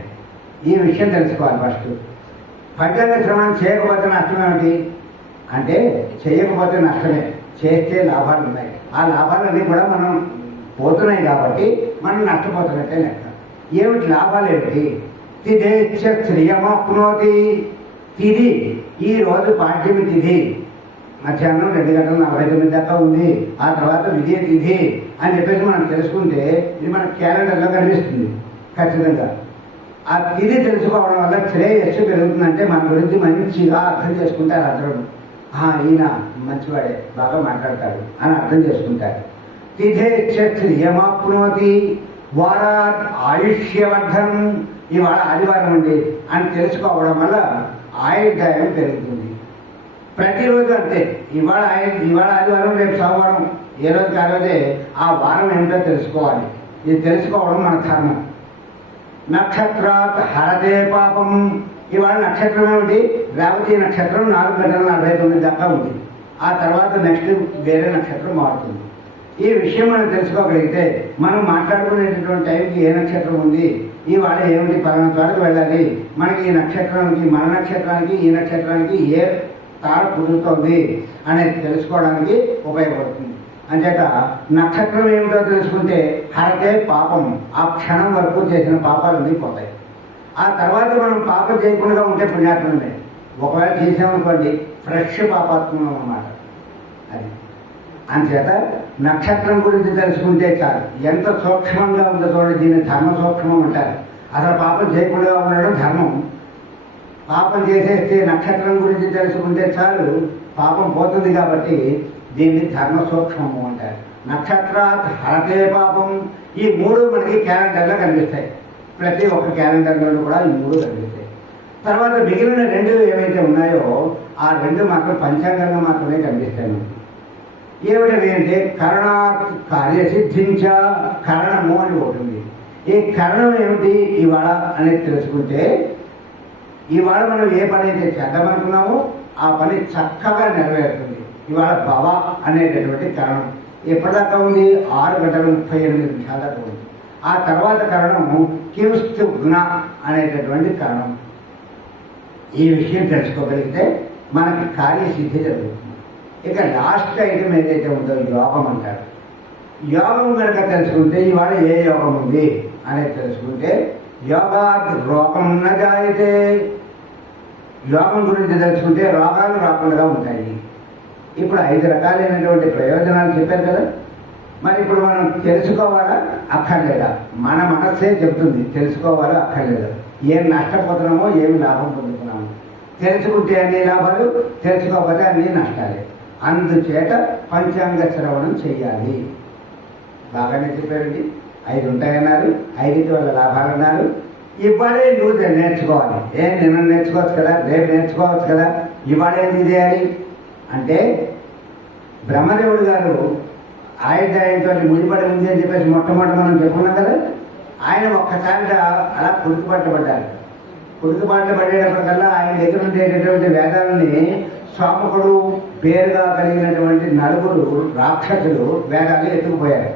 ఈ విషయం తెలుసుకోవాలి. ఫస్ట్ పంచాంగ శ్రవణం చేయకపోతే నష్టం ఏమిటి అంటే, చేయకపోతే నష్టమే, చేస్తే లాభాలు ఉన్నాయి. ఆ లాభాలన్నీ కూడా మనం పోతున్నాయి కాబట్టి మనం నష్టపోతున్నట్టే లెక్క. ఏమిటి లాభాలు ఏమిటి? తిథేచ్ఛ శ్రియమాప్నోతి. తిథి ఈ రోజు పాఠ్యమి తిథి మధ్యాహ్నం 2:49 దాకా ఉంది, ఆ తర్వాత విజయ తిథి అని చెప్పేసి మనం తెలుసుకుంటే ఇది మన క్యాలెండర్లో కనిపిస్తుంది ఖచ్చితంగా. ఆ తిథి తెలుసుకోవడం వల్ల శ్రేయస్సు పెరుగుతుందంటే మన గురించి మంచిగా అర్థం చేసుకుంటారు అందరూ. ఈయన మంచివాడే, బాగా మాట్లాడతాడు అని అర్థం చేసుకుంటారు. తిథేచ్ఛ శ్రియమాప్నోతి వారాత్ ఆయుష్యవర్ధనం. ఇవాళ ఆదివారం అండి అని తెలుసుకోవడం వల్ల ఆయుర్దాయం పెరుగుతుంది. ప్రతిరోజు అంతే, ఇవాళ ఆదివారం, రేపు సోమవారం, ఏ రోజుకి ఆ రోజే ఆ వారం ఏమిటో తెలుసుకోవాలి. ఇది తెలుసుకోవడం మన ధర్మం. నక్షత్రాత్ హరతే పాపం. ఇవాళ నక్షత్రం ఏమిటి? రేవతి నక్షత్రం 4:49 దాకా ఉంది. ఆ తర్వాత నెక్స్ట్ వేరే నక్షత్రం మారుతుంది. ఈ విషయం మనం తెలుసుకోగలిగితే మనం మాట్లాడుకునేటటువంటి టైంకి ఏ నక్షత్రం ఉంది, ఇవాళ ఏమిటి, పలానా చోటకు వెళ్ళాలి, మనకి ఈ నక్షత్రానికి, మన నక్షత్రానికి, ఈ నక్షత్రానికి ఏ తార కుదురుతోంది అనేది తెలుసుకోవడానికి ఉపయోగపడుతుంది. అంచేత నక్షత్రం ఏమిటో తెలుసుకుంటే హరతే పాపం, ఆ క్షణం వరకు చేసిన పాపాలన్నీ పోతాయి. ఆ తర్వాత మనం పాపం చేయకుండా ఉంటే పుణ్యాత్మమే. ఒకవేళ చేసామనుకోండి ఫ్రెష్ పాపాత్మం అన్నమాట. అది అంచేత నక్షత్రం గురించి తెలుసుకుంటే చాలు. ఎంత సూక్ష్మంగా ఉందో చూడండి, దీన్ని ధర్మ సూక్ష్మం అంటారు. అసలు పాపం చేయకుండా ఉండడం ధర్మం. పాపం చేసేస్తే నక్షత్రం గురించి తెలుసుకుంటే చాలు, పాపం పోతుంది. కాబట్టి దీన్ని ధర్మ సూక్ష్మము అంటారు. నక్షత్రాత్ హరతే పాపం. ఈ మూడు మనకి క్యాలెండర్లో కనిపిస్తాయి. ప్రతి ఒక్క క్యాలెండర్లో కూడా ఈ మూడు కనిపిస్తాయి. తర్వాత మిగిలిన రెండు ఏవైతే ఉన్నాయో ఆ రెండు మాత్రం పంచాంగంగా మాత్రమే కనిపిస్తాయి. ఏమిటవి అంటే కరణాత్ కార్యసిద్ధించ, కరణము అని ఒకటి ఉంది. ఈ కరణం ఏమిటి ఇవాళ అనేది తెలుసుకుంటే, ఇవాళ మనం ఏ పని అయితే చేద్దామనుకున్నామో ఆ పని చక్కగా నెరవేరుతుంది. ఇవాళ భవ అనేటటువంటి కరణం ఎప్పటిదాకా ఉంది? 6:38 దాకా ఉంది. ఆ తర్వాత కరణం కింస్తు గుణ అనేటటువంటి కరణం. ఈ విషయం తెలుసుకోగలిగితే మనకి కార్యసిద్ధి జరుగుతుంది. ఇక లాస్ట్ ఐటమ్ ఏదైతే ఉందో యోగం అంటారు. యోగం కనుక తెలుసుకుంటే ఇవాళ ఏ యోగం ఉంది అనేది తెలుసుకుంటే, యోగాత్ రోగం న జాయతే. యోగం గురించి తెలుసుకుంటే రోగాలు రాకుండా ఉంటాయి. ఇప్పుడు 5 రకాలైనటువంటి ప్రయోజనాలు చెప్పారు కదా. మరి ఇప్పుడు మనం తెలుసుకోవాలా అక్కర్లేదా? మన మనస్సే చెప్తుంది తెలుసుకోవాలా అక్కర్లేదా, ఏం నష్టపోతున్నామో ఏమి లాభం పొందుతున్నామో. తెలుసుకుంటే అన్ని లాభాలు, తెలుసుకోకపోతే అన్ని నష్టాలే. అందుచేత పంచాంగ శ్రవణం చెయ్యాలి. బాగానే చెప్పారండి. 5 ఉంటాయన్నారు, 5 వల్ల లాభాలు అన్నారు. ఇవాళే నువ్వు నేర్చుకోవాలి. నిన్న నేర్చుకోవచ్చు కదా, రేపు నేర్చుకోవచ్చు కదా, ఇవాళ ఎందుకు చేయాలి అంటే, బ్రహ్మదేవుడు గారు ఆయనతో ముడిపడి ఉంది అని చెప్పేసి మొట్టమొదటి మనం చెప్పుకున్నాం కదా. ఆయన ఒక్కసారిగా అలా కుడుకుపట్టబడ్డారు. కుడుకుపట్టబడేటప్పటికల్లా ఆయన దగ్గర ఉండేటటువంటి వేదాలని సోమకుడు పేరుగా కలిగినటువంటి 4 రాక్షసులు వేదాలు ఎత్తుకుపోయారు.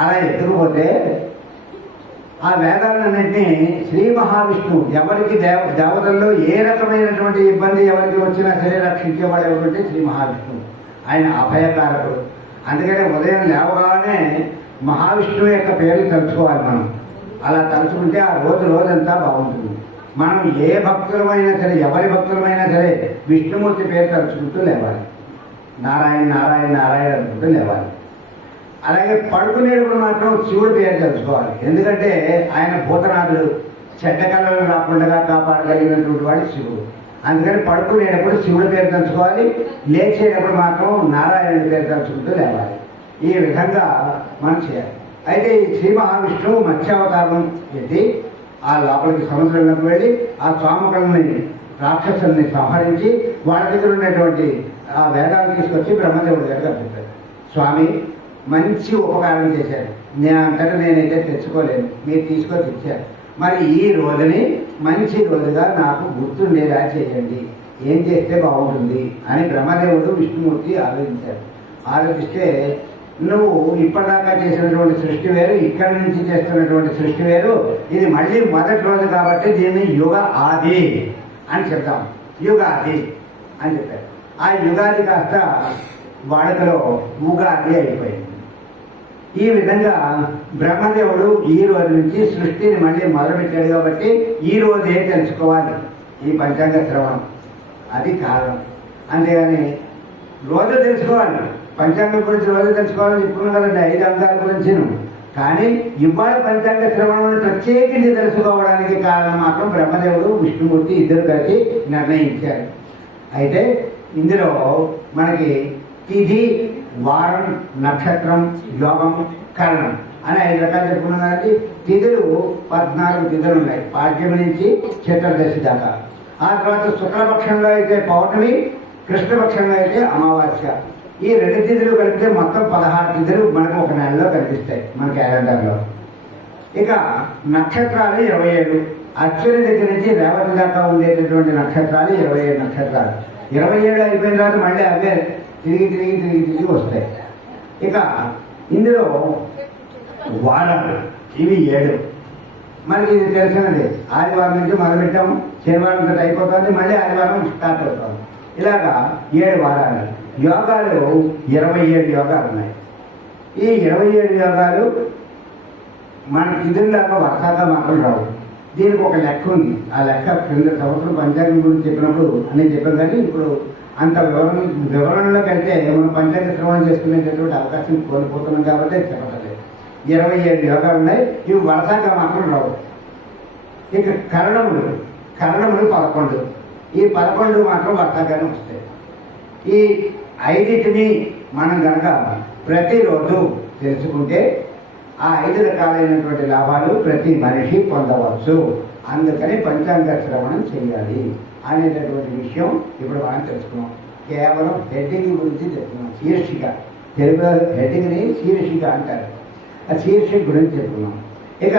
అలా ఎత్తుకుపోతే ఆ వేదాలన్నింటినీ శ్రీ మహావిష్ణువు, ఎవరికి దేవతల్లో ఏ రకమైనటువంటి ఇబ్బంది ఎవరికి వచ్చినా సరే రక్షించేవాడు ఎవరంటే శ్రీ మహావిష్ణువు. ఆయన అభయకారకుడు. అందుకనే ఉదయం లేవగానే మహావిష్ణువు యొక్క పేరు తలుచుకోవాలి మనం. అలా తలుచుకుంటే ఆ రోజంతా బాగుంటుంది. మనం ఏ భక్తులమైనా సరే, ఎవరి భక్తులమైనా సరే విష్ణుమూర్తి పేరు తలుచుకుంటూ లేవాలి. నారాయణ నారాయణ నారాయణ అనుకుంటూ లేవాలి. అలాగే పడుకునేటప్పుడు మాత్రం శివుడి పేరు తెలుసుకోవాలి. ఎందుకంటే ఆయన భూతనాథుడు, చెడ్డ కళలు రాకుండా కాపాడగలిగినటువంటి వాడు శివుడు. అందుకని పడుకునేటప్పుడు శివుడి పేరు తెలుసుకోవాలి, లేచేటప్పుడు మాత్రం నారాయణుడి పేరు తెలుసుకుంటూ లేవాలి. ఈ విధంగా మనం చేయాలి. అయితే ఈ శ్రీ మహావిష్ణువు మత్స్యావతారం ఎత్తి ఆ లోపలికి సముద్రంలోకి వెళ్ళి ఆ స్వాముకులని రాక్షసుల్ని సంహరించి వాళ్ళ దగ్గర ఉన్నటువంటి ఆ వేదాలు తీసుకొచ్చి బ్రహ్మదేవుడి గారికి అప్పచెప్పారు. స్వామి, మంచి ఉపకారం చేశారు. అంతటా నేనైతే తెచ్చుకోలేను, మీరు తీసుకొచ్చి ఇచ్చారు. మరి ఈ రోజుని మంచి రోజుగా నాకు గుర్తుండేలా చేయండి, ఏం చేస్తే బాగుంటుంది అని బ్రహ్మదేవుడు విష్ణుమూర్తి ఆలోచించారు. ఆలోచిస్తే, నువ్వు ఇప్పటిదాకా చేసినటువంటి సృష్టి వేరు, ఇక్కడి నుంచి చేస్తున్నటువంటి సృష్టి వేరు, ఇది మళ్ళీ మొదటి రోజు కాబట్టి దీన్ని యుగ ఆది అని చెప్తాం. యుగాది అని చెప్పారు. ఆ యుగాది కాస్త వాడుకలో ఉగాది అయిపోయింది. ఈ విధంగా బ్రహ్మదేవుడు ఈ రోజు నుంచి సృష్టిని మళ్ళీ మొదలుపెట్టాడు కాబట్టి ఈ రోజే తెలుసుకోవాలి ఈ పంచాంగ శ్రవణం. అది కారణం. అంతేగాని రోజు తెలుసుకోవాలి, పంచాంగం గురించి రోజు తెలుసుకోవాలని చెప్పుకున్నాం కదండి 5 అంగాల గురించి. కానీ ఇవాళ పంచాంగ శ్రవణం ప్రత్యేకించి తెలుసుకోవడానికి కారణం మాత్రం బ్రహ్మదేవుడు విష్ణుమూర్తి ఇద్దరు కలిసి నిర్ణయించారు. అయితే ఇందులో మనకి తిథి, వారం, నక్షత్రం, యోగం, కరణం అని 5 రకాలు చెప్పుకున్నాం కాబట్టి తిథులు 14 తిథులు ఉన్నాయి, పాడ్యమి నుంచి చతుర్దశి దాకా. ఆ తర్వాత శుక్లపక్షంలో అయితే పౌర్ణమి, కృష్ణపక్షంలో అయితే అమావాస్య. ఈ 2 తిథులు కలిపితే మొత్తం 16 తిథులు మనకు ఒక నెలలో కనిపిస్తాయి మన క్యాలెండర్లో. ఇక నక్షత్రాలు 27, అశ్విని దగ్గర నుంచి రేవతి దాకా ఉండేటటువంటి నక్షత్రాలు 27 నక్షత్రాలు. 27 అయిపోయిన తర్వాత మళ్ళీ అవే తిరిగి వస్తాయి. ఇక ఇందులో వారాలు ఇవి 7. మనకి ఇది తెలిసినది. ఆదివారం నుంచి మొదలుపెట్టాము, శనివారంతో అయిపోతుంది, మళ్ళీ ఆదివారం స్టార్ట్ అవుతాము. ఇలాగా 7 వారాలు. యోగాలు 27 యోగాలు ఉన్నాయి. ఈ 27 యోగాలు మన తిథుల్లాగా వర్షాగా మాత్రం రావు. దీనికి ఒక లెక్క ఉంది. ఆ లెక్క క్రింద సంవత్సరం పంచాంగం గురించి చెప్పినప్పుడు అన్నీ చెప్పాం, కానీ ఇప్పుడు అంత వివరణలోకి వెళ్తే మనం పంచాంగ శ్రవణం చేసుకునేటటువంటి అవకాశం కోల్పోతున్నాం కాబట్టి చెప్పలేదు. 27 యోగాలు ఉన్నాయి. ఇవి వరుసగా మాత్రం రావు. ఇక కరణములు 11. ఈ 11 మాత్రం వరుసగానే వస్తాయి. ఈ 5టిని మనం కనుక ప్రతిరోజు తెలుసుకుంటే ఆ 5 రకాలైనటువంటి లాభాలు ప్రతి మనిషి పొందవచ్చు. అందుకని పంచాంగ శ్రవణం చేయాలి అనేటటువంటి విషయం ఇప్పుడు మనం తెలుసుకున్నాం. కేవలం హెడ్డింగ్ గురించి చెప్తున్నాం. శీర్షిక, తెలుగులో హెడ్డింగ్ని శీర్షిక అంటారు. ఆ శీర్షిక గురించి చెప్తున్నాం. ఇక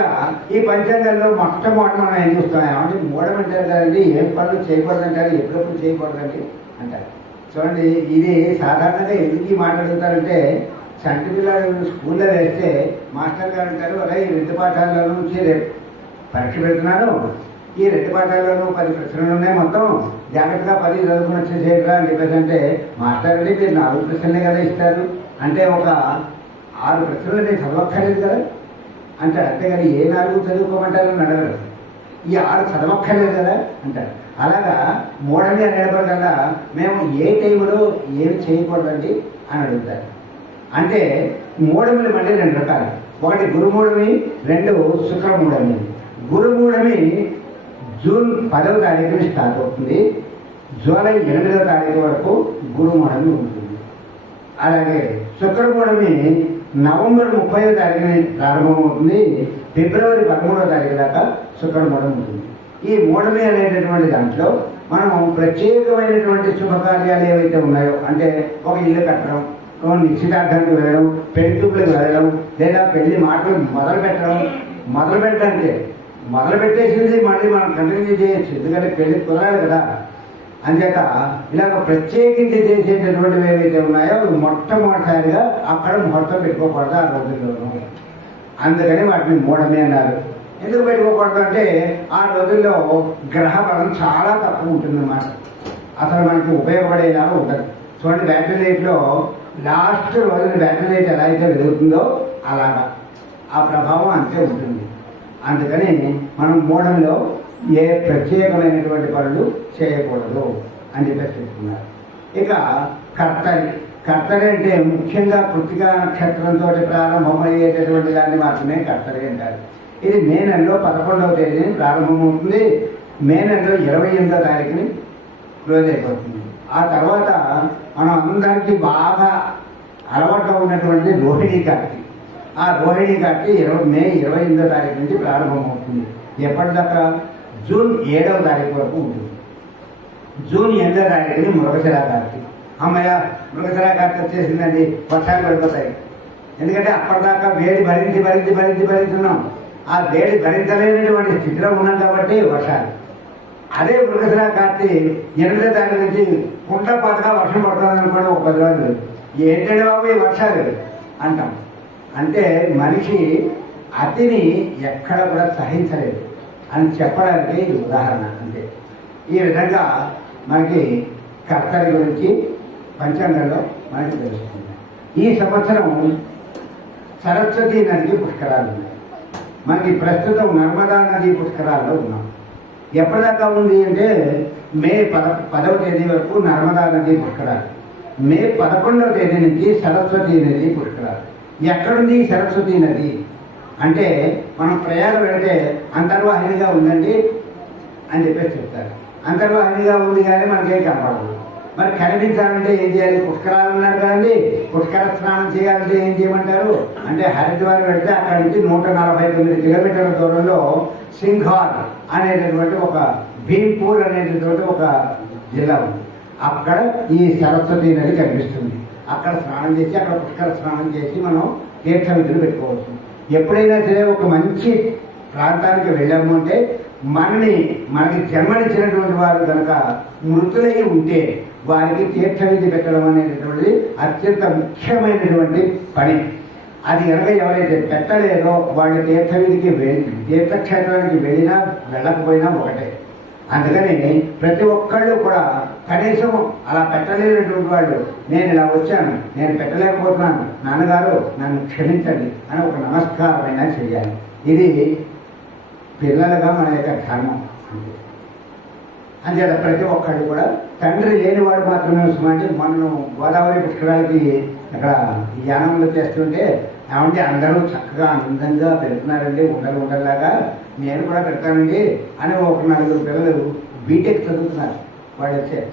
ఈ పంచాంగంలో మొట్టమొదటి మనం ఏం చూస్తున్నాం అంటే మూఢం అంటారు కదండి. ఏం పనులు చేయకూడదంటారు, ఎప్పుడప్పుడు చేయకూడదండి అంటారు. చూడండి, ఇది సాధారణంగా ఎందుకు ఈ మాట అడుగుతారంటే, చంటి పిల్లలు స్కూల్లో వేస్తే మాస్టర్ గారు అంటారు, అలా ఈ 2 పాఠాలలో నుంచి రేపు పరీక్ష పెడుతున్నాను, ఈ 2 పాఠాల్లోనూ 10 ప్రశ్నలు ఉన్నాయి, మొత్తం జాగ్రత్తగా 10 చదువుకుని వచ్చేసేయరా అని చెప్పేసి అంటే, మాస్టర్ అంటే మీరు 4 ప్రశ్నలే కదా ఇస్తారు, అంటే ఒక 6 ప్రశ్నలు నేను చదవక్కర్లేదు కదా అంటారు. అంతేగాని ఏ 4 చదువుకోమంటారని అడగరు. ఈ 6 చదవక్కర్లేదు కదా అంటారు. అలాగా మూఢంగా నిలబడగల్లా మేము ఏ టైంలో ఏమి చేయకూడదండి అని అడుగుతారు. అంటే మూఢములు మళ్ళీ 2 రకాలు. ఒకటి గురుమూఢమి, 2 శుక్రమూఢమి. గురుమూఢమి జూన్ 10వ తారీఖున స్టార్ట్ అవుతుంది. జూలై 8వ తారీఖు వరకు గురుమూఢమి ఉంటుంది. అలాగే శుక్రమూఢమి నవంబర్ 30వ తారీఖున ప్రారంభమవుతుంది. ఫిబ్రవరి 13వ తారీఖు దాకా శుక్రమూఢం ఉంటుంది. ఈ మూఢమి అనేటటువంటి దాంట్లో మనం ప్రత్యేకమైనటువంటి శుభకార్యాలు ఏవైతే ఉన్నాయో, అంటే ఒక ఇల్లు కట్టడం, నిశ్చితార్థానికి వెళ్ళడం, పెళ్లి చూపులకు వెళ్ళడం, లేదా పెళ్లి మాటలు మొదలు పెట్టేసింది మళ్ళీ మనం కంటిన్యూ చేయొచ్చు, ఎందుకంటే పెళ్లి కుదరాలి కదా. అంచేత ఇలాగ ప్రత్యేకించి చేసేటటువంటివి ఏవైతే ఉన్నాయో మొట్టమొదటిసారిగా అక్కడ ముహూర్తం పెట్టుకోకూడదు ఆ రోజుల్లోనూ. అందుకని వాటిని మూఢమే అన్నారు. ఎందుకు పెట్టుకోకూడదు అంటే ఆ రోజుల్లో గ్రహ బలం చాలా తక్కువ ఉంటుందన్నమాట. అసలు మనకి ఉపయోగపడేలాగా ఉంటుంది. చూడండి, బ్యాటరీ లైట్లో లాస్ట్ రోజున బ్యాటరీ లైట్ ఎలా అయితే వెలుగుతుందో అలాగా ఆ ప్రభావం అంతే ఉంటుంది. అందుకని మనం మూఢంలో ఏ ప్రత్యేకమైనటువంటి పనులు చేయకూడదు అని చెప్పేసి చెప్తున్నారు. ఇక కర్తరి అంటే ముఖ్యంగా కృత్తికా నక్షత్రంతో ప్రారంభమయ్యేటటువంటి దాన్ని మాత్రమే కర్తరి అంటారు. ఇది మే నెలలో 11వ తేదీని ప్రారంభమవుతుంది. మే నెలలో 28వ తారీఖుని క్లోజ్ అయిపోతుంది. ఆ తర్వాత మనం అందరికీ బాగా అలవాటుగా ఉన్నటువంటి రోహిణీ కార్తీ. ఆ రోహిణీ కార్తీ మే 28వ తారీఖు నుంచి ప్రారంభమవుతుంది. ఎప్పటిదాకా జూన్ 7వ తారీఖు వరకు ఉంటుంది. జూన్ 8వ తారీఖుని మృగశిర కార్తీ. అమ్మయ్య, మృగశిర కార్తీ వచ్చేసిందండి, వర్షాలు పడిపోతాయి. ఎందుకంటే అప్పటిదాకా వేడి భరించున్నాం. ఆ వేడి భరించలేనటువంటి స్థితిలో ఉన్నాం కాబట్టి వర్షాలు. అదే మృగశిర కార్తీ 8వ తారీఖు నుంచి కుండపాతగా వర్షం పడుతుంది అనుకోండి, ఒక 10 రోజులు. ఏంటంటే బాబు ఈ వర్షాలు అంటాం. అంటే మనిషి అతిని ఎక్కడ కూడా సహించలేదు అని చెప్పడానికి ఉదాహరణ అంతే. ఈ విధంగా మనకి కర్తరి గురించి పంచాంగంలో మనకి తెలుస్తుంది. ఈ సంవత్సరం సరస్వతీ నదికి పుష్కరాలు ఉన్నాయి. మనకి ప్రస్తుతం నర్మదా నది పుష్కరాల్లో ఉన్నాం. ఎప్పటిదాకా ఉంది అంటే మే 10వ తేదీ వరకు నర్మదా నది పుష్కరాలు. మే 11వ తేదీ నుంచి సరస్వతీ నది పుష్కరాలు. ఎక్కడుంది సరస్వతీ నది అంటే మనం ప్రయాగం వెళితే అంతర్వాహినిగా ఉందండి అని చెప్పేసి చెప్తారు. అంతర్వాహినిగా ఉంది కానీ మనకేం కనపడదు. మరి కనిపించాలంటే ఏం చేయాలి? పుష్కరాలు ఉన్నారు కదండి, పుష్కర స్నానం చేయాలంటే ఏం చేయమంటారు అంటే హరిద్వార్ వెళితే అక్కడి నుంచి 149 కిలోమీటర్ల దూరంలో సింఘార్ అనేటటువంటి ఒక భీంపూర్ అనేటటువంటి ఒక జిల్లా ఉంది. అక్కడ ఈ సరస్వతీ నది కనిపిస్తుంది. అక్కడ స్నానం చేసి అక్కడ పుష్కర స్నానం చేసి మనం తీర్థ విధులు పెట్టుకోవచ్చు. ఎప్పుడైనా సరే ఒక మంచి ప్రాంతానికి వెళ్ళాము అంటే మనకి జన్మనిచ్చినటువంటి వారు కనుక మృతులై ఉంటే వారికి తీర్థవిధి పెట్టడం అనేటటువంటిది అత్యంత ముఖ్యమైనటువంటి పని. అది కనుక ఎవరైతే పెట్టలేదో వాళ్ళు తీర్థక్షేత్రానికి వెళ్ళినా వెళ్ళకపోయినా ఒకటే. అందుకని ప్రతి ఒక్కళ్ళు కూడా కనీసం అలా పెట్టలేనటువంటి వాళ్ళు, నేను ఇలా వచ్చాను, నేను పెట్టలేకపోతున్నాను, నాన్నగారు నన్ను క్షమించండి అని ఒక నమస్కారమైనా చేయాలి. ఇది పిల్లలుగా మన యొక్క ధర్మం. అంతే ప్రతి ఒక్కళ్ళు కూడా తండ్రి లేనివాడు మాత్రమే అంటే మనం గోదావరి పుష్కరాలకి అక్కడ యానంలో చేస్తుంటే ఏమంటే అందరూ చక్కగా అందంగా పెడుతున్నారండి, ఉండలాగా నేను కూడా పెడతానండి అని ఒక 4 పిల్లలు బీటెక్ చదువుతున్నారు. వాళ్ళు వచ్చారు,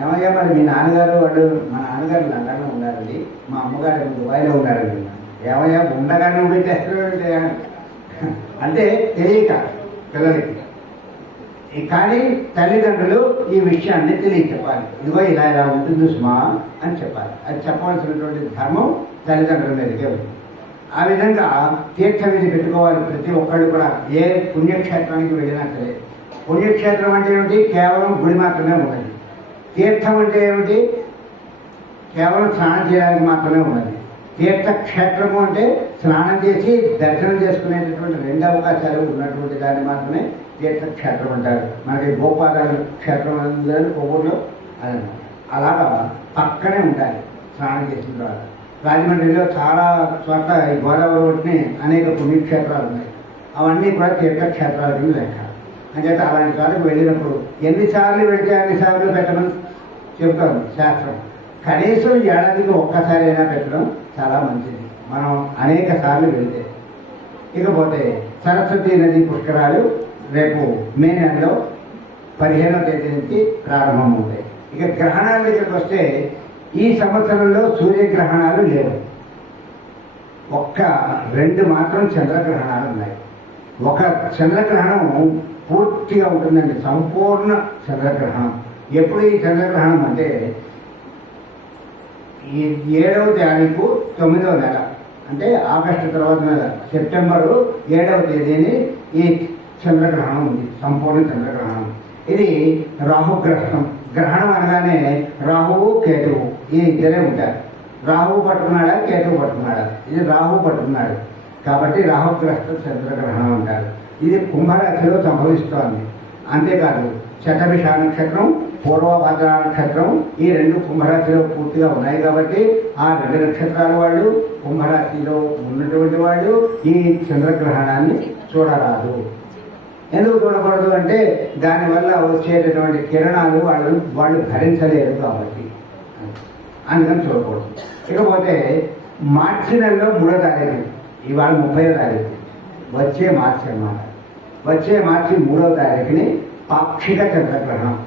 ఏమయ్యా మరి మీ నాన్నగారు వాళ్ళు, మా నాన్నగారు లండన్లో ఉన్నారండి, మా అమ్మగారు దుబాయ్లో ఉన్నారండి, ఏమయ్యా ఉండగానే పెట్టేస్తారు అంటే తెలియక పిల్లలకి. కానీ తల్లిదండ్రులు ఈ విషయాన్ని తెలియచెప్పాలి, ఇదిగో ఇలా ఉంటుంది సుమా అని చెప్పాలి. అది చెప్పవలసినటువంటి ధర్మం తల్లిదండ్రుల మీదకే ఉంది. ఆ విధంగా తీర్థ విధి పెట్టుకోవాలి ప్రతి ఒక్కళ్ళు కూడా. ఏ పుణ్యక్షేత్రానికి వెళ్ళినా సరే, పుణ్యక్షేత్రం అంటే ఏమిటి? కేవలం గుడి మాత్రమే ఉన్నది. తీర్థం అంటే ఏమిటి? కేవలం స్నానం చేయడానికి మాత్రమే ఉన్నది. తీర్థక్షేత్రము అంటే స్నానం చేసి దర్శనం చేసుకునేటటువంటి 2 అవకాశాలు ఉన్నటువంటి దాన్ని మాత్రమే తీర్థక్షేత్రం అంటారు. మనకి గోపాల క్షేత్రం అనేది కొవ్వూరులో అలాగా పక్కనే ఉండాలి స్నానం చేసిన తర్వాత. రాజమండ్రిలో చాలా చోట్ల ఈ గోదావరి ఒడ్డుని అనేక పుణ్యక్షేత్రాలు ఉన్నాయి. అవన్నీ కూడా తీర్థక్షేత్రాల కింద లెక్క. అంచేత అలాంటి చోటకు వెళ్ళినప్పుడు ఎన్నిసార్లు వెళ్తే అన్నిసార్లు పెట్టమని చెబుతారు శాస్త్రం. కనీసం ఏడాదికి ఒక్కసారి అయినా పెట్టడం చాలా మంచిది, మనం అనేక సార్లు వెళ్తే. ఇకపోతే సరస్వతీ నది పుష్కరాలు రేపు మే నెలలో 15వ తేదీ నుంచి ప్రారంభమవుతాయి. ఇక గ్రహణాల దగ్గరికి వస్తే ఈ సంవత్సరంలో సూర్యగ్రహణాలు లేవు. 2 మాత్రం చంద్రగ్రహణాలు ఉన్నాయి. ఒక చంద్రగ్రహణం పూర్తిగా ఉంటుందండి, సంపూర్ణ చంద్రగ్రహణం. ఎప్పుడు ఈ చంద్రగ్రహణం అంటే ఈ 7వ తారీఖు 9వ నెల, అంటే ఆగస్టు తర్వాత నెల సెప్టెంబరు 7వ తేదీని ఈ చంద్రగ్రహణం ఉంది, సంపూర్ణ చంద్రగ్రహణం. ఇది రాహుగ్రహణం. గ్రహణం అనగానే రాహువు కేతువు ఈ ఇద్దరే ఉంటారు. రాహువు పట్టుకున్నాడా కేతువు పట్టుకున్నాడా? ఇది రాహువు పట్టుకున్నాడు కాబట్టి రాహుగ్రస్త చంద్రగ్రహణం అంటారు. ఇది కుంభరాశిలో సంభవిస్తోంది. అంతేకాదు శతభిష నక్షత్రం, పూర్వభద్ర నక్షత్రం ఈ 2 కుంభరాశిలో పూర్తిగా ఉన్నాయి కాబట్టి ఆ 2 నక్షత్రాల వాళ్ళు, కుంభరాశిలో ఉన్నటువంటి వాళ్ళు ఈ చంద్రగ్రహణాన్ని చూడరాదు. ఎందుకు చూడకూడదు అంటే దానివల్ల వచ్చేటటువంటి కిరణాలు వాళ్ళు భరించలేరు కాబట్టి అందుకని చూడకూడదు. ఇకపోతే మార్చి నెలలో 3వ తారీఖు, ఇవాళ 30వ తారీఖు, వచ్చే మార్చి అన్నమాట. వచ్చే మార్చి 3వ తారీఖుని పాక్షిక చంద్రగ్రహణం.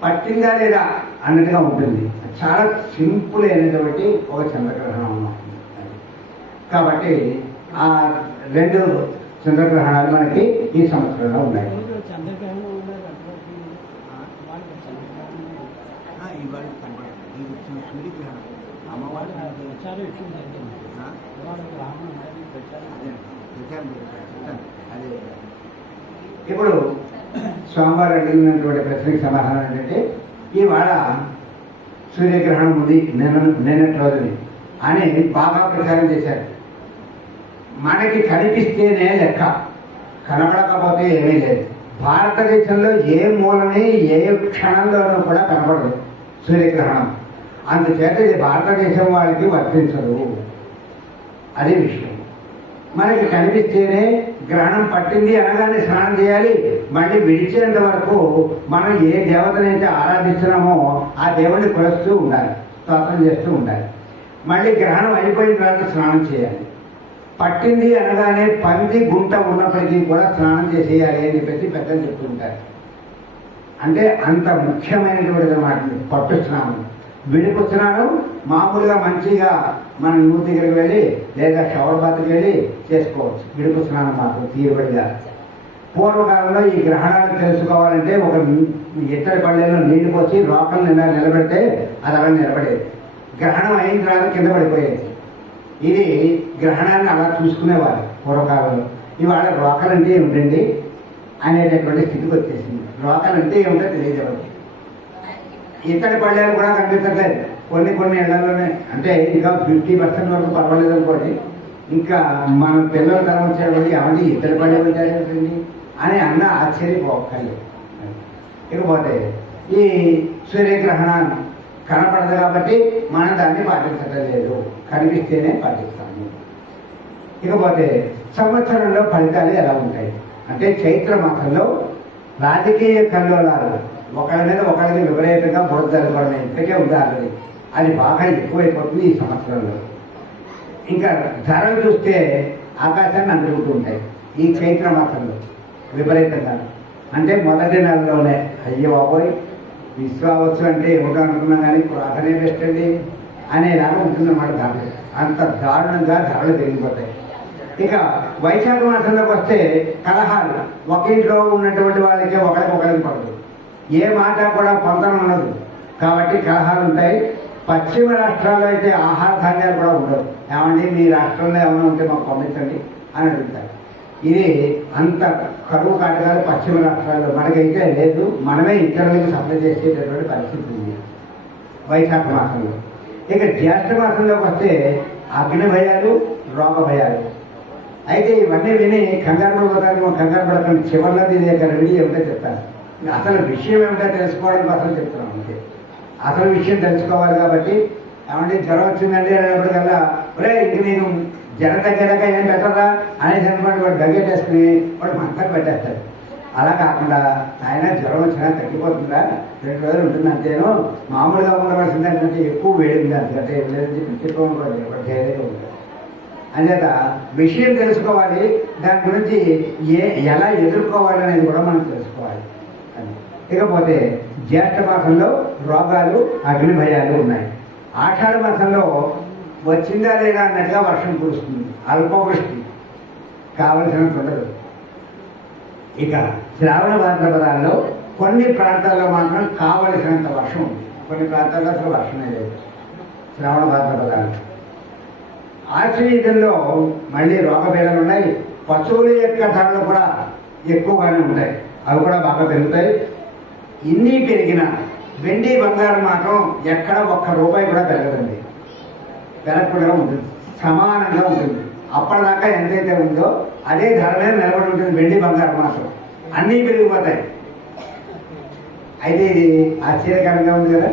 పట్టిందా లేదా అన్నట్టుగా ఉంటుంది. చాలా సింపుల్ అయినటువంటి ఒక చంద్రగ్రహణం అన్నమాట. కాబట్టి ఆ 2 చంద్రగ్రహణాలు మనకి ఈ సంవత్సరంలో ఉన్నాయి. ఇప్పుడు స్వామివారు అడిగినటువంటి ప్రశ్నకి సమాధానం ఏంటంటే, ఇవాళ సూర్యగ్రహణం ఉంది నిన్నటి రోజుని అని బాగా ప్రచారం చేశారు. మనకి కనిపిస్తేనే లెక్క, కనపడకపోతే ఏమీ లేదు. భారతదేశంలో ఏ మూలని ఏ క్షణంలోనూ కూడా కనపడదు సూర్యగ్రహణం. అందుచేత ఇది భారతదేశం వాళ్ళకి వర్తించదు, అదే విషయం. మనకి కనిపిస్తేనే గ్రహణం పట్టింది అనగానే స్నానం చేయాలి. మళ్ళీ విడిచేంత వరకు మనం ఏ దేవతనైతే ఆరాధిస్తున్నామో ఆ దేవుడిని కొలుస్తూ ఉండాలి, స్తోత్రం చేస్తూ ఉండాలి. మళ్ళీ గ్రహణం అయిపోయిన తర్వాత స్నానం చేయాలి. పట్టింది అనగానే పంది గుంట ఉన్నప్పటికీ కూడా స్నానం చేసేయాలి అని చెప్పేసి పెద్దలు చెప్తుంటారు. అంటే అంత ముఖ్యమైనటువంటిది అన్నమాట పట్టు స్నానం. విడుపు స్నానం మామూలుగా మంచిగా మన నూరు దగ్గరికి వెళ్ళి లేదా షవర్ బాత్కి వెళ్ళి చేసుకోవచ్చు. విడుపు స్నానం మాత్రం తీయబడిగా. పూర్వకాలంలో ఈ గ్రహణాలు తెలుసుకోవాలంటే ఒక ఇత్తడి పళ్ళెలో నీళ్లు పోసి రోకలు నిలబెడితే అది అలా నిలబడేది. గ్రహణం అయిన తర్వాత కింద పడిపోయేది. ఇది గ్రహణాన్ని అలా చూసుకునేవారు పూర్వకాలంలో. ఇవాళ రోకలంటే ఏమిటండి అనేటటువంటి స్థితికి వచ్చేసింది. రోకలంటే ఏమిటో తెలియదు ఎవరికి. ఇత్తడి పళ్ళేలు కూడా కనిపించట్లేదు కొన్ని ఇళ్లలోనే. అంటే ఇంకా 50% వరకు పర్వాలేదు అనుకోండి. ఇంకా మన పిల్లల తరం వచ్చేవాళ్ళు ఏమంటే ఇత్తడి పళ్ళే పెట్టారేంటండి అని అన్న ఆశ్చర్యపోక్కర్లేదు. ఇకపోతే ఈ సూర్యగ్రహణాన్ని కనపడదు కాబట్టి మనం దాన్ని పాటించడం లేదు, కనిపిస్తేనే పాటిస్తాము. ఇకపోతే సంవత్సరంలో ఫలితాలు ఎలా ఉంటాయి? అంటే చైత్ర మాసంలో రాజకీయ కల్లోలాలు ఒకరి మీద ఒకరికి విపరీతంగా బురద జరగడం ఇంతకే ఉదాహరణ. అది బాగా ఎక్కువైపోతుంది ఈ సంవత్సరంలో. ఇంకా ధరలు చూస్తే ఆకాశాన్ని అందుకుంటూ ఉంటాయి ఈ చైత్ర మాసంలో విపరీతంగా. అంటే మొదటి నెలలోనే అయ్యో బాబోయ్ విశ్వావసు అంటే ఏమిటో అనుకున్నాం కానీ ప్రార్థనే బెస్ట్ అండి అనేలాగా ఉంటుందన్నమాట. ధరలు అంత దారుణంగా ధరలు పెరిగిపోతాయి. ఇక వైశాఖ మాసంలోకి వస్తే కలహాలు, ఒక ఇంట్లో ఉన్నటువంటి వాళ్ళకి ఒకరికి పడదు, ఏ మాట కూడా పొందన ఉండదు కాబట్టి కలహాలు ఉంటాయి. పశ్చిమ రాష్ట్రాల్లో అయితే ఆహార ధాన్యాలు కూడా ఉండవు. ఏమండి మీ రాష్ట్రంలో ఏమైనా ఉంటే మాకు పంపించండి అని అడుగుతారు. ఇది అంత కరువు కాటకాలు పశ్చిమ రాష్ట్రాల్లో. మనకైతే లేదు, మనమే ఇతరులకు సప్లై చేసేటటువంటి పరిస్థితి ఉంది వైశాఖ మాసంలో. ఇక జ్యేష్ఠ మాసంలోకి వస్తే అగ్ని భయాలు, రోగ భయాలు. అయితే ఇవన్నీ విని కంగారు పడకండి. చివరిలో దీని యొక్క రెమెడీ ఏమిటో చెప్తాను. అసలు విషయం ఏమిటో తెలుసుకోవడం కోసం చెప్తున్నాం అంతే. అసలు విషయం తెలుసుకోవాలి కాబట్టి ఏమంటే జ్వరం వచ్చిందండి అనేప్పటికల్లా ఒరే ఇంక నేను జ్వరం తగ్గేదాకా ఏం పెట్టరా అనేసి అనుకోండి వాడు దగ్గేటేసుకుని వాడు మంటకు పెట్టేస్తాడు. అలా కాకుండా ఆయన జ్వరం వచ్చినా తగ్గిపోతుందా, 2 రోజులు ఉంటుంది అంతేను, మామూలుగా ఉండవలసిన దానికంటే ఎక్కువ వేడింది అంతే లేదని చెప్పి చెప్పుకోవాలి. ధైర్యంగా ఉంటుంది. అంచేత విషయం తెలుసుకోవాలి, దాని గురించి ఎలా ఎదుర్కోవాలి అనేది కూడా మనం తెలుసుకోవాలి. ఇకపోతే జ్యేష్ఠ మాసంలో రోగాలు, అగ్ని భయాలు ఉన్నాయి. ఆషాఢ మాసంలో వచ్చిందా లేదా అన్నట్టుగా వర్షం కురుస్తుంది, అల్పవృష్టి కావలసినంత ఉండదు. ఇక శ్రావణ భాద్రపదాల్లో కొన్ని ప్రాంతాల్లో మాత్రం కావలసినంత వర్షం ఉంది, కొన్ని ప్రాంతాల్లో అసలు వర్షమే లేదు శ్రావణ భాద్రపదాలు. ఆశ్వయుజంలో మళ్ళీ రోగభేదాలు ఉన్నాయి. పశువుల యొక్క ధరలు కూడా ఎక్కువగానే ఉంటాయి, అవి కూడా బాగా పెరుగుతాయి. ఇన్ని పెరిగినా వెండి బంగారం మాత్రం ఎక్కడ ₹1 కూడా పెరగదండి, పెరగకుండా ఉంటుంది, సమానంగా ఉంటుంది. అప్పటిదాకా ఎంతైతే ఉందో అదే ధర మీద నిలబడి ఉంటుంది వెండి బంగారం మాత్రం. అన్నీ పెరిగిపోతాయి. అయితే ఇది ఆశ్చర్యకరంగా ఉంది కదా,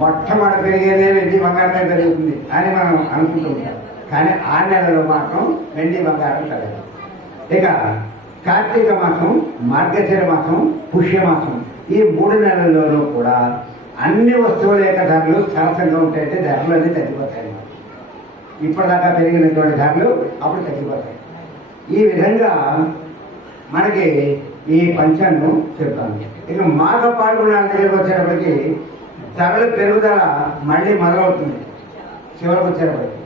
మొట్టమొదటి పెరిగేదే వెండి బంగారమే పెరుగుతుంది అని మనం అనుకుంటూ ఉంటాం. కానీ ఆ నెలలో మాత్రం వెండి బంగారం పెరగదు. ఇక కార్తీక మాసం, మార్గశిర మాసం, పుష్యమాసం ఈ 3 నెలల్లోనూ కూడా అన్ని వస్తువుల యొక్క ధరలు సరసంగా ఉంటాయంటే ధరలు అన్నీ తగ్గిపోతాయి. ఇప్పటిదాకా పెరిగినటువంటి ధరలు అప్పుడు తగ్గిపోతాయి. ఈ విధంగా మనకి ఈ పంచాంగం చెప్తాను. ఇక మాఘ పాల్గొనాల దగ్గరికి వచ్చేటప్పటికి ధరల పెరుగుదల మళ్ళీ మొదలవుతుంది చివరికి వచ్చేటప్పటికి.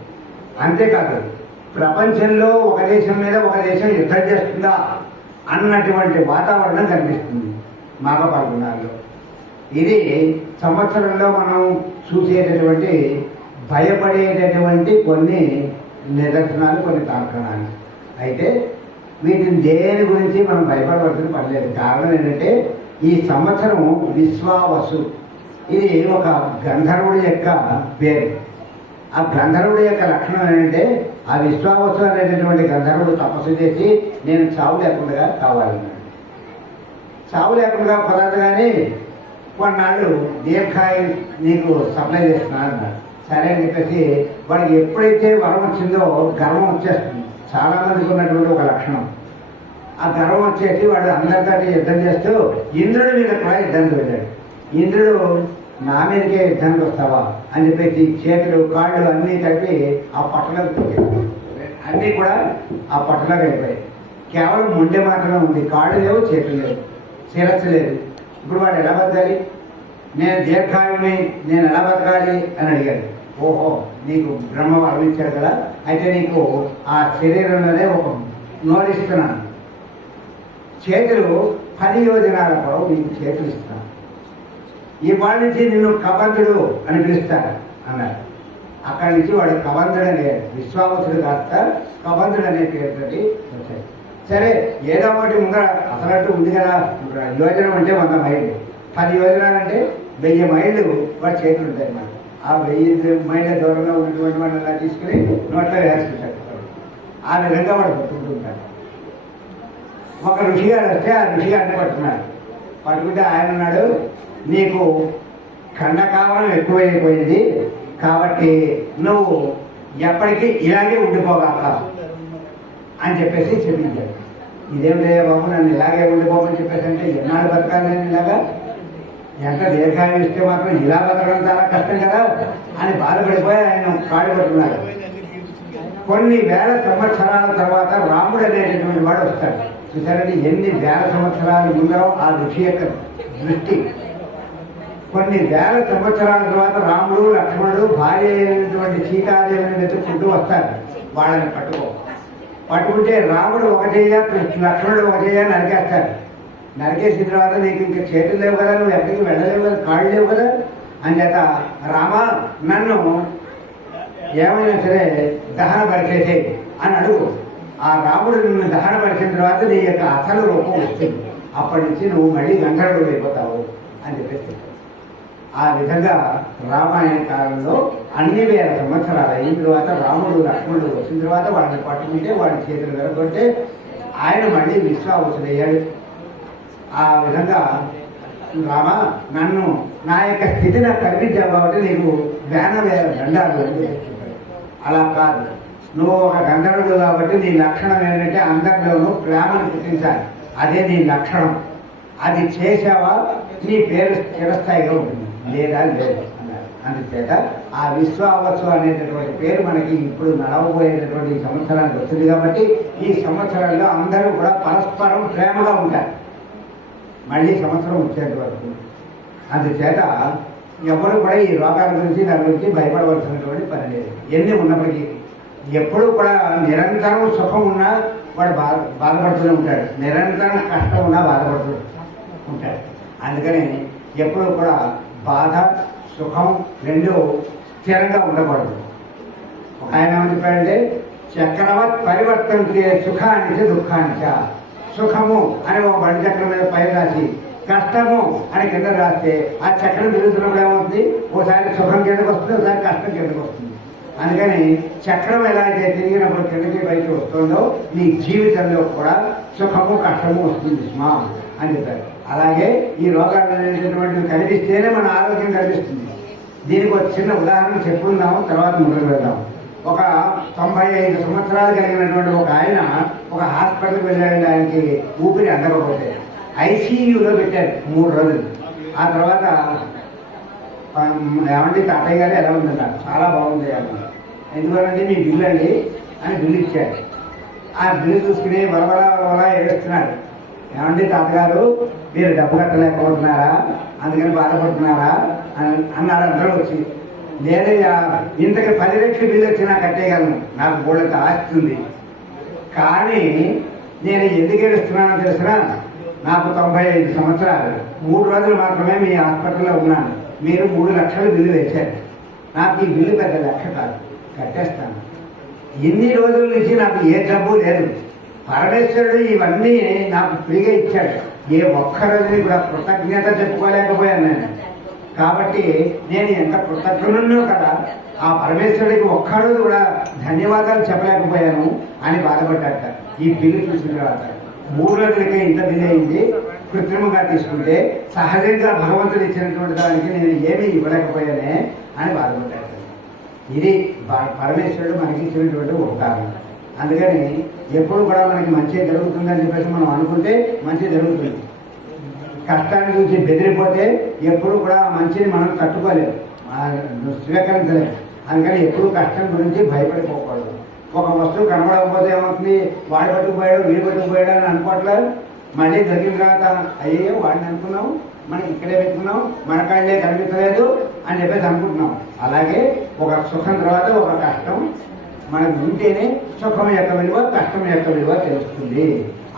అంతేకాదు ప్రపంచంలో ఒక దేశం మీద ఒక దేశం యుద్ధం చేస్తుందా అన్నటువంటి వాతావరణం కనిపిస్తుంది మాఘ పాల్గొనాల్లో. ఇది సంవత్సరంలో మనం చూసేటటువంటి భయపడేటటువంటి కొన్ని నిదర్శనాలు, కొన్ని తార్కణాలు. అయితే వీటిని దేని గురించి మనం భయపడవలసిన పనిలేదు. కారణం ఏంటంటే ఈ సంవత్సరం విశ్వావసు, ఇది ఒక గంధర్వుడి యొక్క పేరు. ఆ గంధర్వుడి యొక్క లక్షణం ఏంటంటే ఆ విశ్వావసు అనేటటువంటి గంధర్వుడు తపస్సు చేసి నేను చావు లేకుండా కావాలన్నాడు. చావు లేకుండా కుదరదు కానీ కొన్నాళ్ళు దీర్ఘాయువు నీకు సప్లై చేస్తున్నాను అన్నాడు. సరే అని చెప్పేసి వాడికి ఎప్పుడైతే వరం వచ్చిందో గర్వం వచ్చేస్తుంది. చాలా మందికి ఉన్నటువంటి ఒక లక్షణం. ఆ గర్వం వచ్చేసి వాడు అందరితో యుద్ధం చేస్తూ ఇంద్రుడి మీద కూడా యుద్ధానికి వెళ్ళాడు. ఇంద్రుడు నా మీదకే యుద్ధానికి వస్తావా అని చెప్పేసి చేతులు కాళ్ళు అన్నీ కలిపి ఆ పట్టణకు అన్నీ కూడా ఆ పట్టణకు అయిపోయాయి. కేవలం ముండే మాత్రమే ఉంది, కాళ్ళు లేవు, చేతులు లేవు, శిరస్సు లేదు. ఇప్పుడు వాడు ఎలా బతకాలి? నేను దీర్ఘాయుని, నేను ఎలా బతకాలి అని అడిగాడు. ఓహో నీకు బ్రహ్మ వరమించాడు కదా, అయితే నీకు ఆ శరీరంలోనే ఒక నోరిస్తున్నాను, చేతులు 10 యోజనాల పొడవు నీకు చేతులు ఇస్తున్నాను, ఈ వాళ్ళ నుంచి నిన్ను కబంధుడు అని పిలుస్తాడు అన్నారు. అక్కడి నుంచి వాడు కబంధుడు అనే విశ్వావసుడు కాస్త కబంధుడు అనే పేరుతోటి వచ్చాడు. సరే ఏదో ఒకటి ముందర అసలట్టు ఉంది కదా, యోజనం అంటే 100 మైళ్ళు, 10 యోజనాలు అంటే 1000 మైళ్ళు వాడి చేతులు ఉంటాయి అన్నమాట. ఆ 1000 మైళ్ళ దూరంలో ఉన్నటువంటి వాడిని అలా తీసుకుని నోట్లో వేసుకుంటాడు. ఆ విధంగా వాడు పట్టుకుంటుంటాడు. ఒక ఋషి గారు వస్తే ఆ ఋషి గారిని పట్టుకున్నాడు. పట్టుకుంటే ఆయన అన్నాడు, నీకు ఖండకావరం ఎక్కువైపోయింది కాబట్టి నువ్వు ఎప్పటికీ ఇలాగే ఉండిపోగాక అని చెప్పేసి చెప్పించాడు. ఇదేమిటే బాబు నన్ను ఇలాగే ఉండిపోమని చెప్పేసి అంటే ఎన్నాళ్ళు బతకాలి నేను ఇలాగా, ఎంత దీర్ఘాయువు ఇస్తే మాత్రం ఇలా బతకడం చాలా కష్టం కదా అని బాధపడిపోయి ఆయన కాడు పట్టుకున్నారు. కొన్ని వేల సంవత్సరాల తర్వాత రాముడు అనేటటువంటి వాడు వస్తాడు. చూసారండి ఎన్ని వేల సంవత్సరాలు ముందరో ఆ ఋషి యొక్క దృష్టి. కొన్ని వేల సంవత్సరాల తర్వాత రాముడు లక్ష్మణుడు భార్య అయినటువంటి సీతాదేవిని వెతుక్కుంటూ వస్తారు. వాళ్ళని పట్టుకుంటే రాముడు ఒకటేయా లక్ష్మణుడు ఒకటేయా నరికేస్తారు. నరికేసిన తర్వాత నీకు ఇంక చేతులు లేవు కదా, నువ్వు ఎక్కడికి వెళ్ళలేవు కదా, కాళ్ళు లేవు కదా అని చేత రామ నన్ను ఏమైనా సరే దహనపరిచేసే అని అడుగు. ఆ రాముడు నిన్ను దహనపరిచిన తర్వాత నీ యొక్క అసలు రూపం వస్తుంది, అప్పటి నుంచి నువ్వు మళ్ళీ గంధర్వుడు అయిపోతావు అని చెప్పేసి. ఆ విధంగా రామాయణ కాలంలో అన్ని వేల సంవత్సరాలు అయిన తర్వాత రాముడు లక్ష్మణుడు వచ్చిన తర్వాత వాళ్ళని పట్టుకుంటే వాడి చేతులు వెరగొట్టే ఆయన మళ్ళీ విశ్వావసుడయ్యాడు. ఆ విధంగా రామ నన్ను నా యొక్క స్థితి నాకు కల్పించావు కాబట్టి నీకు వేల దండాలు అలా కాదు, నువ్వు ఒక గంధర్వుడు కాబట్టి నీ లక్షణం ఏంటంటే అందరిలోనూ ప్రేమను పుట్టించాలి, అదే నీ లక్షణం. అది చేసావా నీ పేరు చిరస్థాయిగా ఉంటుంది, లేదా లేదు అన్నారు. అందుచేత ఆ విశ్వావసు అనేటటువంటి పేరు మనకి ఇప్పుడు నడవబోయేటటువంటి ఈ సంవత్సరానికి వస్తుంది కాబట్టి ఈ సంవత్సరాల్లో అందరూ కూడా పరస్పరం ప్రేమగా ఉంటారు మళ్ళీ సంవత్సరం వచ్చేంత వరకు. అందుచేత ఎవరు కూడా ఈ రోగాల గురించి దాని గురించి భయపడవలసినటువంటి పని లేదు. ఎన్ని ఉన్నప్పటికీ ఎప్పుడు కూడా నిరంతరం సుఖం ఉన్నా వాడు బాధపడుతూనే ఉంటాడు, నిరంతరం కష్టం ఉన్నా బాధపడుతూ ఉంటాడు. అందుకని ఎప్పుడు కూడా బాధ సుఖం రెండు స్థిరంగా ఉండకూడదు. ఒక ఆయన ఏమని చెప్పాడంటే చక్రవత్ పరివర్తంతే సుఖానికి దుఃఖానిచ. సుఖము అని ఒక బండి చక్రం మీద పైన రాసి కష్టము అని కింద రాస్తే ఆ చక్రం తిరుగుతున్నప్పుడు ఏమవుతుంది, ఓసారి సుఖం కిందకు వస్తుంది, ఒకసారి కష్టం కిందకు వస్తుంది. అందుకని చక్రం ఎలా అయితే తిరిగినప్పుడు కిందకి బయటకు వస్తుందో నీ జీవితంలో కూడా సుఖము కష్టము వస్తుంది స్మా అని చెప్పారు. అలాగే ఈ రోగాలు అనేటటువంటివి కనిపిస్తేనే మన ఆరోగ్యం కనిపిస్తుంది. దీనికి ఒక చిన్న ఉదాహరణ చెప్పుకుందాము, తర్వాత ముందుకు వెళ్దాం. ఒక 95 సంవత్సరాలు కలిగినటువంటి ఒక ఆయన ఒక హాస్పిటల్కి వెళ్ళాడండి. ఆయనకి ఊపిరి అందకపోతే ఐసీయూలో పెట్టారు 3 రోజులు. ఆ తర్వాత ఏమండి తాతయ్య గారు ఎలా ఉందన్నారు, చాలా బాగుంది అన్న. ఎందుకంటే మీ బిల్లు అండి అని బిల్లు ఇచ్చారు. ఆ బిల్లు చూసుకుని వలవల ఏడుస్తున్నాడు. ఏమండి తాతగారు మీరు డబ్బు కట్టలేకపోతున్నారా, అందుకని బాధపడుతున్నారా అన్నారు అందరూ వచ్చి. లేదయ్యా ఇంతకి 10 లక్షల బిల్లు వచ్చినా కట్టేయగలను, నాకు బోళ్ళంత ఆస్తి ఉంది, కానీ నేను ఎందుకు ఏడుస్తున్నానో తెలిసినా నాకు 95 సంవత్సరాలు 3 రోజులు మాత్రమే మీ హాస్పిటల్లో ఉన్నాను, మీరు 3 లక్షల బిల్లు వేశారు, నాకు ఈ బిల్లు పెద్ద లెక్క కాదు, కట్టేస్తాను. ఇన్ని రోజుల నుంచి నాకు ఏ డబ్బు లేదు, పరమేశ్వరుడు ఇవన్నీ నాకు ఫ్రీగా ఇచ్చాడు, ఏ ఒక్క రోజుని కూడా కృతజ్ఞత చెప్పుకోలేకపోయాను నేను. కాబట్టి నేను ఎంత కృతజ్ఞున్నో కదా, ఆ పరమేశ్వరుడికి ఒక్కడు కూడా ధన్యవాదాలు చెప్పలేకపోయాను అని బాధపడ్డాట. ఈ బిల్లు చూసిన తర్వాత 3 రోజులకే ఇంత బిల్లు అయింది, కృత్రిమంగా తీసుకుంటే సహజంగా భగవంతుడు ఇచ్చినటువంటి దానికి నేను ఏమీ ఇవ్వలేకపోయానే అని బాధపడ్డాడు. ఇది పరమేశ్వరుడు మనకి ఇచ్చినటువంటి ఒక కారణం. అందుకని ఎప్పుడు కూడా మనకి మంచి జరుగుతుందని చెప్పేసి మనం అనుకుంటే మంచి జరుగుతుంది. కష్టాన్ని చూసి బెదిరిపోతే ఎప్పుడు కూడా మంచిని మనం తట్టుకోలేము, స్వీకరించలేము. అందుకని ఎప్పుడు కష్టం గురించి భయపడిపోకూడదు. ఒక వస్తువు కనబడకపోతే ఏమవుతుంది, వాడు పట్టుకుపోయాడు వీడు పట్టుకుపోయాడు అని అనుకోవట్లేదు. మళ్ళీ దొరికిన తర్వాత అయ్యో వాడిని అనుకున్నాం, మనకి ఇక్కడే పెట్టుకున్నాం, మన కాళ్ళే కనిపించలేదు అని చెప్పేసి అనుకుంటున్నాం. అలాగే ఒక సుఖం తర్వాత ఒక కష్టం మనకు ఉంటేనే సుఖం యొక్క విలువ కష్టం యొక్క విలువ తెలుస్తుంది.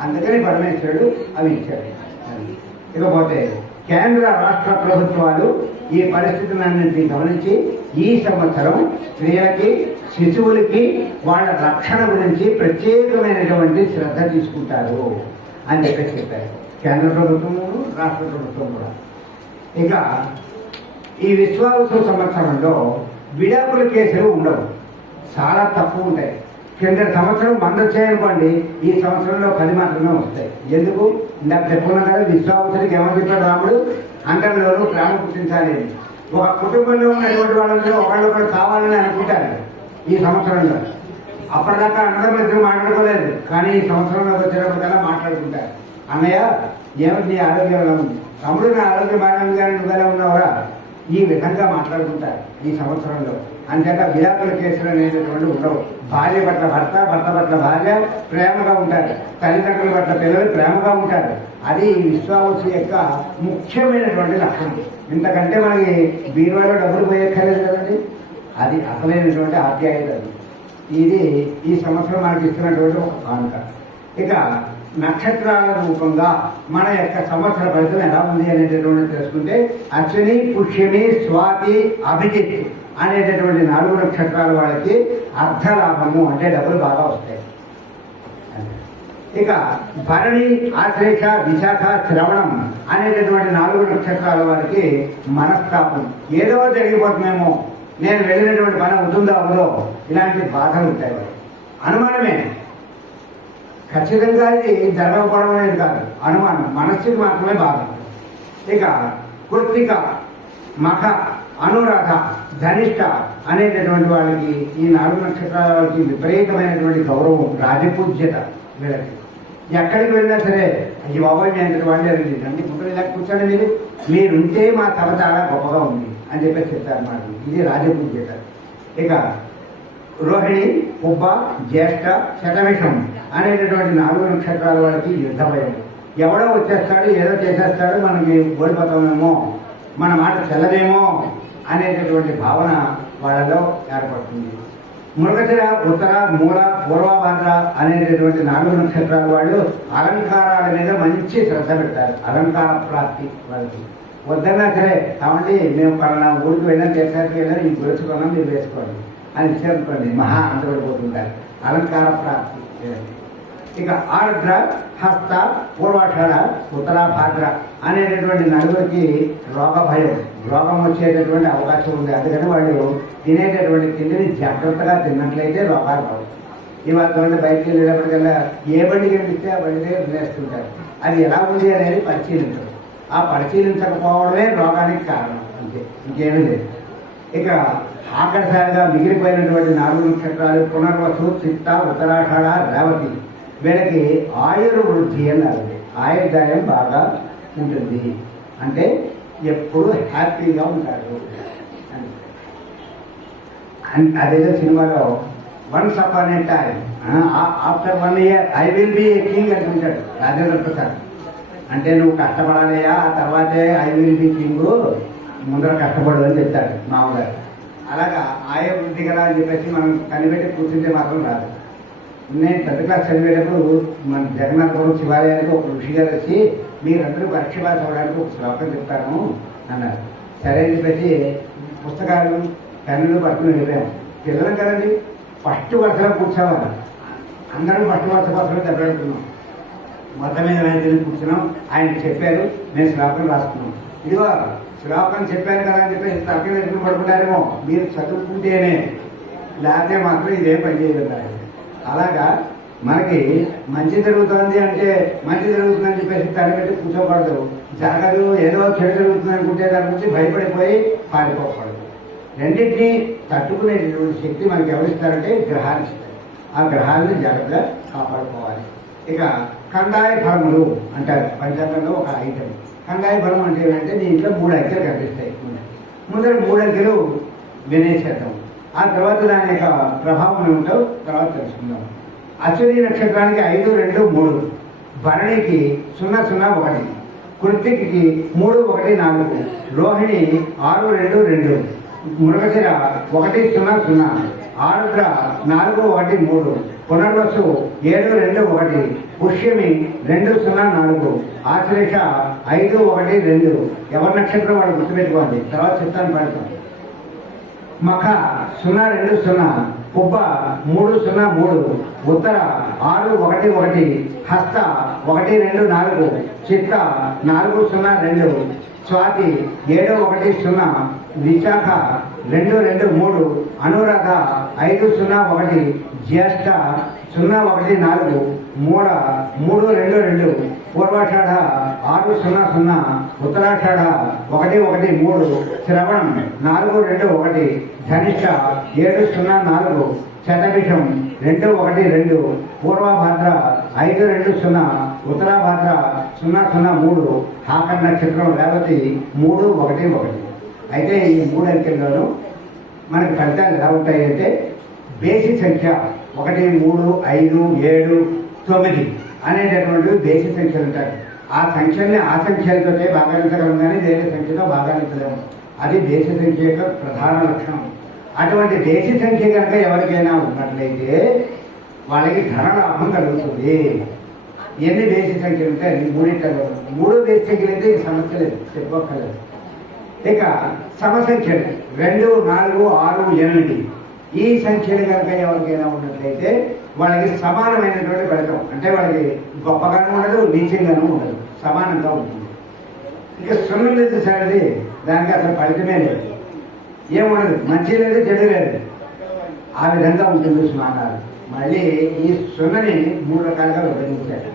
అందుకని పరమేశ్వరుడు అవి ఇచ్చాడు. ఇకపోతే కేంద్ర రాష్ట్ర ప్రభుత్వాలు ఈ పరిస్థితులన్నింటినీ గమనించి ఈ సంవత్సరం స్త్రీలకి శిశువులకి వాళ్ళ రక్షణ గురించి ప్రత్యేకమైనటువంటి శ్రద్ధ తీసుకుంటారు అని చెప్పారు కేంద్ర ప్రభుత్వము రాష్ట్ర ప్రభుత్వం కూడా. ఇక ఈ విశ్వావసు సంవత్సరంలో విడాకుల కేసులు ఉండవు, చాలా తక్కువ ఉంటాయి. కింద సంవత్సరం 100 వచ్చాయనుకోండి, ఈ సంవత్సరంలో 10 మాత్రమే వస్తాయి. ఎందుకు ఇందాక చెప్పుకున్నాం కదా, విశ్వావసుడికి ఏమని చెప్పాడు రాముడు, అందరిలోనూ ప్రేమ పుట్టించాలి. ఒక కుటుంబంలో ఉన్నటువంటి వాళ్ళందరూ ఒకళ్ళొకళ్ళు కావాలని అనుకుంటారు ఈ సంవత్సరంలో. అప్పటిదాకా అన్నదమ్ములు ఇద్దరు మాట్లాడుకోలేదు, కానీ ఈ సంవత్సరంలోకి వచ్చేటప్పటికల్లా మాట్లాడుకుంటారు. అన్నయ్య ఏమిటి నీ ఆరోగ్యం ఎలా ఉంది, తమ్ముడు నా ఆరోగ్యం బాగా ఉంది కానీ నువ్వు ఎలా ఉన్నావురా, ఈ విధంగా మాట్లాడుకుంటారు ఈ సంవత్సరంలో. అంతేకా విడాకుల కేసులు అనేటటువంటి ఉండవు. భార్య పట్ల భర్త, భర్త పట్ల భార్య ప్రేమగా ఉంటారు, తల్లిదండ్రుల పట్ల పిల్లలు ప్రేమగా ఉంటారు. అది విశ్వావసు యొక్క ముఖ్యమైనటువంటి లక్షణం. ఇంతకంటే మనకి బీరువాలో డబ్బులు పోయక్కర్లేదు కదండి, అది అసలైనటువంటి ఆప్యాయత. ఇది ఈ సంవత్సరం మనకి ఇస్తున్నటువంటి ఒక కానుక. ఇక నక్షత్రాల రూపంగా మన యొక్క సంవత్సర ఫలితం ఎలా ఉంది అనేటటువంటి తెలుసుకుంటే, అశ్విని, పుష్యమి, స్వాతి, అభిజిత్ అనేటటువంటి 4 నక్షత్రాల వాళ్ళకి అర్ధలాభము అంటే డబ్బులు బాగా వస్తాయి. ఇక భరణి, ఆశ్లేష, విశాఖ, శ్రవణం అనేటటువంటి 4 నక్షత్రాల వారికి మనస్తాపం, ఏదో జరిగిపోతుందేమో, నేను వెళ్ళినటువంటి పని అవుతుందో అవదో, ఇలాంటి బాధలు ఉంటాయి. అనుమానమే, ఖచ్చితంగా ఇది జరగకపోవడం అనేది కాదు, అనుమానం, మనస్సుకి మాత్రమే బాధ. ఇక కృత్తిక, మఖ, అనురాధ, ధనిష్ట అనేటటువంటి వాళ్ళకి ఈ 4 నక్షత్రాల వాళ్ళకి విపరీతమైనటువంటి గౌరవం, రాజపూజ్యత. వీళ్ళకి ఎక్కడికి వెళ్ళినా సరే, ఈ బాబాయ్ మీ అంతటి వాళ్ళే రండి, ముందు ఇలా కూర్చోండి, మీరుంటే మా సభ చాలా గొప్పగా ఉంది అని చెప్పేసి చెప్తారు అన్నమాట. ఇది రాజపూజ్యత. ఇక రోహిణి, పుబ్బ, జ్యేష్ఠ, శతవిషం అనేటటువంటి 4 నక్షత్రాల వాళ్ళకి యుద్ధ భయం. ఎవడో వచ్చేస్తాడు, ఏదో చేసేస్తాడు, మనకి ఓడిపోతామేమో, మన మాట చెల్లదేమో అనేటటువంటి భావన వాళ్ళలో ఏర్పడుతుంది. మృగశిర, ఉత్తర, మూల, పూర్వభాద్ర అనేటటువంటి 4 నక్షత్రాల వాళ్ళు అలంకారాల మీద మంచి శ్రద్ధ పెడతారు. అలంకార ప్రాప్తి వాళ్ళకి. వద్దన్నా సరే, కాబట్టి మేము పలానా ఊరికి వెళ్ళినా, దేశానికి వెళ్ళినా ఈ గొలుసుకున్నాం, మీరు వేసుకోండి అని ఇచ్చారనుకోండి, మహా అంతపడిపోతుంటారు. అలంకార ప్రాప్తి. ఇక ఆర్ద్ర, హస్త, పూర్వాషాఢ, ఉత్తరాభాద్ర అనేటటువంటి 4కి రోగ భయం, రోగం వచ్చేటటువంటి అవకాశం ఉంది. అందుకని వాళ్ళు తినేటటువంటి తిండిని జాగ్రత్తగా తిన్నట్లయితే రోగాలు రావు. ఇవాళ బయటికి వెళ్ళేటప్పటికల్లా ఏ బండి కనిపిస్తే ఆ బండి దగ్గర తినేస్తుంటారు. అది ఎలా ఉంది అనేది పరిశీలించరు. ఆ పరిశీలించకపోవడమే రోగానికి కారణం, అంతే, ఇంకేమీ లేదు. ఇక ఆకర్షాలుగా మిగిలిపోయినటువంటి 4 నక్షత్రాలు పునర్వసు, చిత్త, ఉత్తరాషాఢ, రేవతి. వీళ్ళకి ఆయుర్వృద్ధి అన్నారు. ఆయుర్దాయం బాగా ఉంటుంది, అంటే ఎప్పుడు హ్యాపీగా ఉంటారు. అదేదో సినిమాలో once upon A time after 1 year I will be a king అంటుంటాడు రాజేంద్ర ప్రసాద్. అంటే నువ్వు కష్టపడాలయ్యా, ఆ తర్వాతే ఐ విల్ బి కింగ్, ముందర కష్టపడు అని చెప్తాడు మామగారు. అలాగా ఆయుర్వృద్ధి కదా అని చెప్పేసి మనం కనిపెట్టి కూర్చుంటే మాత్రం రాదు. నేను 10th క్లాస్ చదివేటప్పుడు మన జగన్నాథపురం శివాలయానికి ఒక ఋషి గారు వచ్చి, మీరందరూ పరీక్ష పాస్ అవ్వడానికి ఒక శ్లోకం చెప్తాను అన్నారు. సరే అని చెప్పేసి పుస్తకాలు, పెన్నులు పట్టుకుని వెళ్ళాము. పిల్లలు కదండి, ఫస్ట్ వరుసలో కూర్చోవాలి. అందరం ఫస్ట్ వరుస కోసమే దెబ్బలాడుకున్నాం. మొత్తం మీద ఆయన కూర్చున్నాం. ఆయన చెప్పారు, నేను శ్లోకం రాసుకున్నాం. ఇదిగో శ్లోకం చెప్పాను కదా అని చెప్పేసి తరగతి ఎదురు పడుకుంటారేమో, మీరు చదువుకుంటేనే, లేకపోతే మాత్రం ఇదేం పని చేయగలుగుతారు. అలాగా మనకి మంచి జరుగుతుంది అంటే మంచి జరుగుతుందని చెప్పేసి తరగతి కూర్చోకూడదు. జరగదు, ఏదో చెడు జరుగుతుంది అనుకుంటే దాని గురించి భయపడిపోయి పారిపోకూడదు. రెండింటినీ తట్టుకునేటటువంటి శక్తి మనకి ఎవరిస్తారంటే గ్రహాలు ఇస్తారు. ఆ గ్రహాలను జాగ్రత్తగా కాపాడుకోవాలి. ఇక కందాయ ఫలములు అంటారు పంచాంగంలో ఒక ఐటమ్. కందాయ ఫలం అంటే ఏంటంటే దీంట్లో 3 అంకెలు కనిపిస్తాయి. ముందర 3 అంకెలు వినేసేద్దాం, ఆ తర్వాత దాని యొక్క ప్రభావం ఏమిటో తర్వాత తెలుసుకుందాం. అశ్విని నక్షత్రానికి 5, 2, 3, భరణికి 0, 0, 1, కృత్తికి 3, 1, 4, రోహిణి 6, 2, 2, మృగశిర 1, 0, 0, ఆరుద్ర 4, 1, 3, పునర్వసు 7, 2, 1, పుష్యమి 2, 0, 4, ఆశ్లేష 5, 1, 2. ఎవరి నక్షత్రం వాళ్ళు గుర్తుపెట్టుకోండి, తర్వాత చెప్తాను పడతాం. మఖ 0, 2, 0, పుబ్బ 3, 0, 3, ఉత్తర 6, 1, 1, హస్త 1, 2, 4, చిత్త 4, 0, 2, స్వాతి 7, 1, 0, విశాఖ 223, అనురాధ 501, జ్యేష్ఠ 014, మూల 322, పూర్వాషాఢ 600, ఉత్తరాషాఢ 113, శ్రవణం 421, ధనిష్ట 704, శతభిషం 212, పూర్వభాద్ర 520, ఉత్తరాభాద్ర 003, హాకర్ నక్షత్రం రేవతి 311. అయితే ఈ 3 అంకెల్లోనూ మనకి ఫలితాలు ఎలా ఉంటాయి అంటే బేసి సంఖ్య 1, 3, 5, 7, 9 అనేటటువంటివి బేసి సంఖ్యలు ఉంటాయి. ఆ సంఖ్యల్ని ఆ సంఖ్యలతోనే భాగాలించగలం కానీ వేరే సంఖ్యతో భాగాలించలేము. అది బేసి సంఖ్య యొక్క ప్రధాన లక్షణం. అటువంటి బేసి సంఖ్య కనుక ఎవరికైనా ఉన్నట్లయితే వాళ్ళకి ధనలాభం కలుగుతుంది. ఎన్ని బేసి సంఖ్యలు ఉంటాయి? 3 బేసి సంఖ్యలు అయితే ఈ సమస్య లేదు, చెప్పుకోగలదు. ఇక సమసంఖ్యలు 2, 4, 6, 8 ఈ సంఖ్యలు కనుక ఎవరికైనా ఉన్నట్లయితే వాళ్ళకి సమానమైనటువంటి ఫలితం. అంటే వాళ్ళకి గొప్పగానూ ఉండదు, నీచంగానూ ఉండదు, సమానంగా ఉంటుంది. ఇక 0 లేదు సార్ది, దానికి అసలు ఫలితమే లేదు, ఏముండదు, మంచి లేదు, చెడు లేదు, ఆ విధంగా ఉంటుంది స్నానాలు. మళ్ళీ ఈ 0ని 3 రకాలుగా విభజించారు.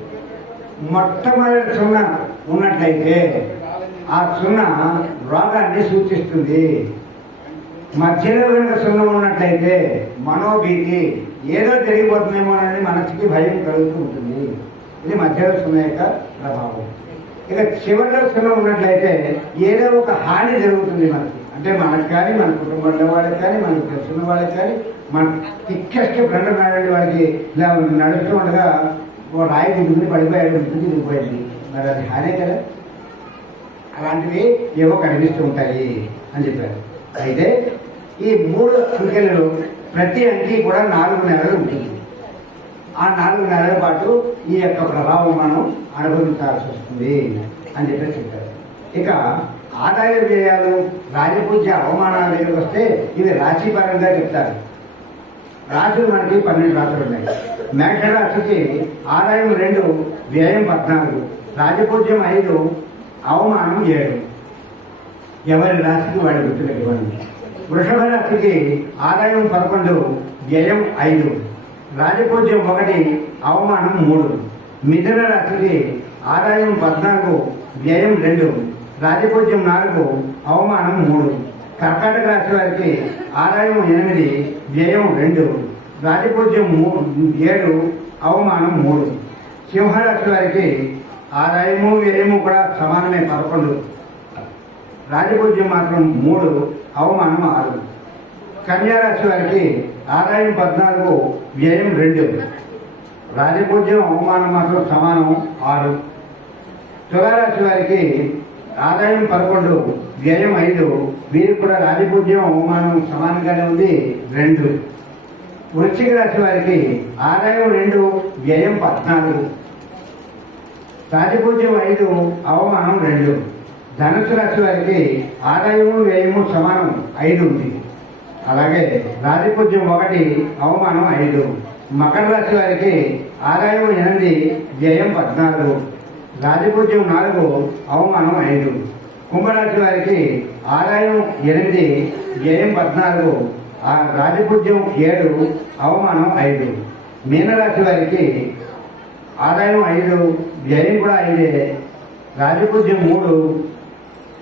మొట్టమొదటి 0 ఉన్నట్లయితే ఆ 0 రోగాన్ని సూచిస్తుంది. మధ్యలో కనుక 0 ఉన్నట్లయితే మనోభీతి, ఏదో జరిగిపోతుందేమోనని మనసుకి భయం కలుగుతూ ఉంటుంది. ఇది మధ్యలో 0 యొక్క ప్రభావం. ఇక చివరిలో 0 ఉన్నట్లయితే ఏదో ఒక హాని జరుగుతుంది మనకి. అంటే మనకు కానీ, మన కుటుంబంలో వాళ్ళకి కానీ, మనకు తెలిసిన వాళ్ళకి కానీ, మన తిక్కస్ట్ ఫ్రెండ్ నాడండి వాళ్ళకి ఇలా నడుస్తూ ఉండగా ఓ రాయి గుడ్డుకుని పడిపోయాడు, గుడ్డు దిగిపోయింది, మరి అది హానే కదా. అలాంటివి ఏవో కనిపిస్తూ ఉంటాయి అని చెప్పారు. అయితే ఈ 3 అంకెలలో ప్రతి అంకి కూడా 4 నెలలు ఉంటుంది. ఆ 4 నెలల పాటు ఈ యొక్క ప్రభావం మనం అనుభవించాల్సి వస్తుంది అని చెప్పారు. ఇక ఆదాయ వ్యయాలు, రాజపూజ్య అవమానాల దగ్గరికి వస్తే ఇవి రాశిపరంగా చెప్తారు. రాశులు మనకి 12 రాశులు ఉన్నాయి. మేషరాశికి ఆదాయం 2, వ్యయం 14, రాజపూజ్యం 5, అవమానం 7. ఎవరి రాశికి వాడి గుర్తుపెట్టుకోండి. వృషభ రాశికి ఆదాయం 11, వ్యయం 5, రాజపూజ్యం 1, అవమానం 3. మిథున రాశికి ఆదాయం 14, వ్యయం 2, రాజపూజ్యం 4, అవమానం 3. కర్కాటక రాశి వారికి ఆదాయం 8, వ్యయం 2, రాజపూజ్యం 7, అవమానం 3. సింహరాశి వారికి ఆదాయము వ్యయము కూడా సమానమే 11, రాజపూజ్యం మాత్రం 3, అవమానం 6. కన్యారాశి వారికి ఆదాయం 14, వ్యయం 2, రాజపూజ్యం అవమానం మాత్రం సమానం 6. తులారాశి వారికి ఆదాయం 11, వ్యయం 5, వీరికి కూడా రాజపూజ్యం అవమానం సమానంగానే ఉంది 2. వృశ్చిక రాశి వారికి ఆదాయం 2, వ్యయం 14, రాజపూజ్యం 5, అవమానం 2. ధనుసు రాశి వారికి ఆదాయము వ్యయము సమానం 5 ఉంది. అలాగే రాజపూజ్యం 1, అవమానం 5. మకర రాశి వారికి ఆదాయం 8, వ్యయం 14, రాజపూజ్యం 4, అవమానం 5. కుంభరాశి వారికి ఆదాయం 8, వ్యయం 14, రాజపూజ్యం 7, అవమానం 5. మీనరాశి వారికి ఆదాయం 5, వ్యయం కూడా 5, రాజపూజ్యం 3,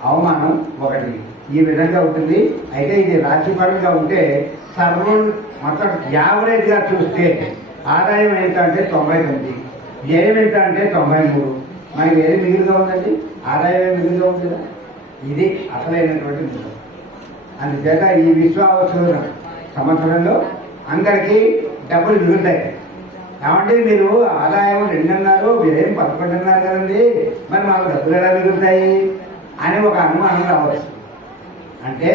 అవమానం 1. ఈ విధంగా ఉంటుంది. అయితే ఇది రాశిపరంగా ఉంటే సర్వం మొత్తం యావరేజ్గా చూస్తే ఆదాయం ఎంత అంటే 99, వ్యయం ఎంత అంటే 93. మనకి ఏది మిగులుగా ఉందండి? ఆదాయమే మిగులుగా ఉంది కదా. ఇది అసలైనటువంటి నిజం. అందుచేత ఈ విశ్వావసర సంవత్సరంలో అందరికీ డబ్బులు మిగులుతాయి. కాబట్టి మీరు ఆదాయం 2 అన్నారు, వ్యయం 11 అన్నారు కదండి, మరి మాకు డబ్బులు ఎలా మిగులుతాయి అని ఒక అనుమానం రావచ్చు. అంటే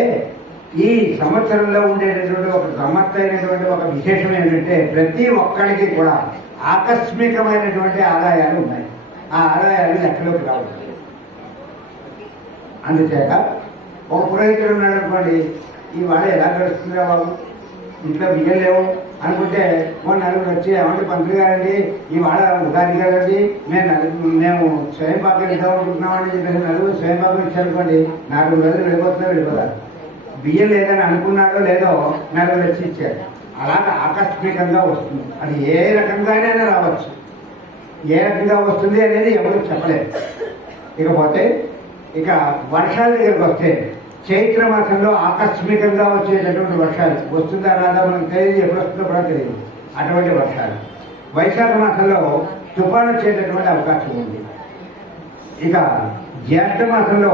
ఈ సంవత్సరంలో ఉండేటటువంటి ఒక గమ్మత్తైనటువంటి ఒక విశేషం ఏంటంటే ప్రతి ఒక్కరికి కూడా ఆకస్మికమైనటువంటి ఆదాయాలు ఉన్నాయి. ఆ ఆదాయాలు లెక్కలోకి రావచ్చు. అందుచేత ఒక పురోహితుడు ఉన్నాడు అనుకోండి, ఈ వాడ ఎలా గడుస్తుందా బాబు, ఇంట్లో బియ్యం లేవు అనుకుంటే ఓ నలుగురు వచ్చి ఏమంటే పంతులు గారండి ఈ వాడ ఉగాది కదండి, మేము స్వయం పాకం ఇద్దాం అనుకుంటున్నామని చెప్పేసి నలుగురు స్వయం పాకం ఇచ్చారనుకోండి, 4 రోజులు వెళ్ళిపోతున్నా వెళ్ళిపోతారు. బియ్యం లేదని అనుకున్నాడో లేదో నెలకు వచ్చి ఇచ్చారు. అలాగా ఆకస్మికంగా వస్తుంది. అది ఏ రకంగానైనా రావచ్చు. ఏ రకంగా వస్తుంది అనేది ఎవరు చెప్పలేదు. ఇకపోతే ఇక వర్షాల దగ్గరికి వస్తే చైత్ర మాసంలో ఆకస్మికంగా వచ్చేటటువంటి వర్షాలు, వస్తుందా రాదా మనకు తెలియదు, ఎప్పుడు వస్తుందో కూడా తెలియదు, అటువంటి వర్షాలు. వైశాఖ మాసంలో తుఫాను వచ్చేటటువంటి అవకాశం ఉంది. ఇక జ్యేష్ఠ మాసంలో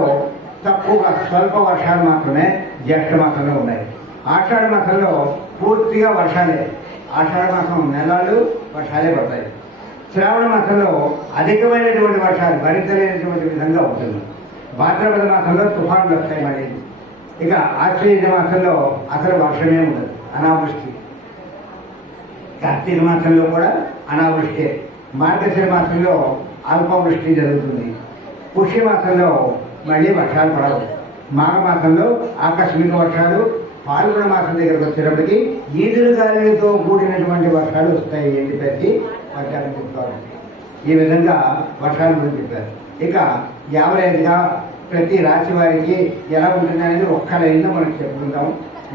తక్కువగా స్వల్ప వర్షాలు మాత్రమే జ్యేష్ఠ మాసంలో ఉన్నాయి. ఆషాఢ మాసంలో పూర్తిగా వర్షాలే. ఆషాఢ మాసం నెలలు వర్షాలే పడతాయి. శ్రావణ మాసంలో అధికమైనటువంటి వర్షాలు భరించలేనటువంటి విధంగా ఉంటుంది. భాద్రపద మాసంలో తుఫాన్లు వస్తాయి మళ్ళీ. ఇక ఆశ్వయుజ మాసంలో అసలు వర్షమే ఉండదు, అనావృష్టి. కార్తీక మాసంలో కూడా అనావృష్టి. మార్గశిర మాసంలో అల్పవృష్టి జరుగుతుంది. పుష్యమాసంలో మళ్ళీ వర్షాలు పడవు. మాఘమాసంలో ఆకస్మిక వర్షాలు. పాల్గొన మాసం దగ్గరకు వచ్చేటప్పటికి ఈదురు గాలితో కూడినటువంటి వర్షాలు వస్తాయి అని చెప్పేసి వర్షాలు చెప్తారు. ఈ విధంగా వర్షాల గురించి చెప్పారు. ఇక యావరేజ్గా ప్రతి రాశి వారికి ఎలా ఉంటుంది అనేది ఒక్క లైన్లో మనం చెప్పుకుంటాం.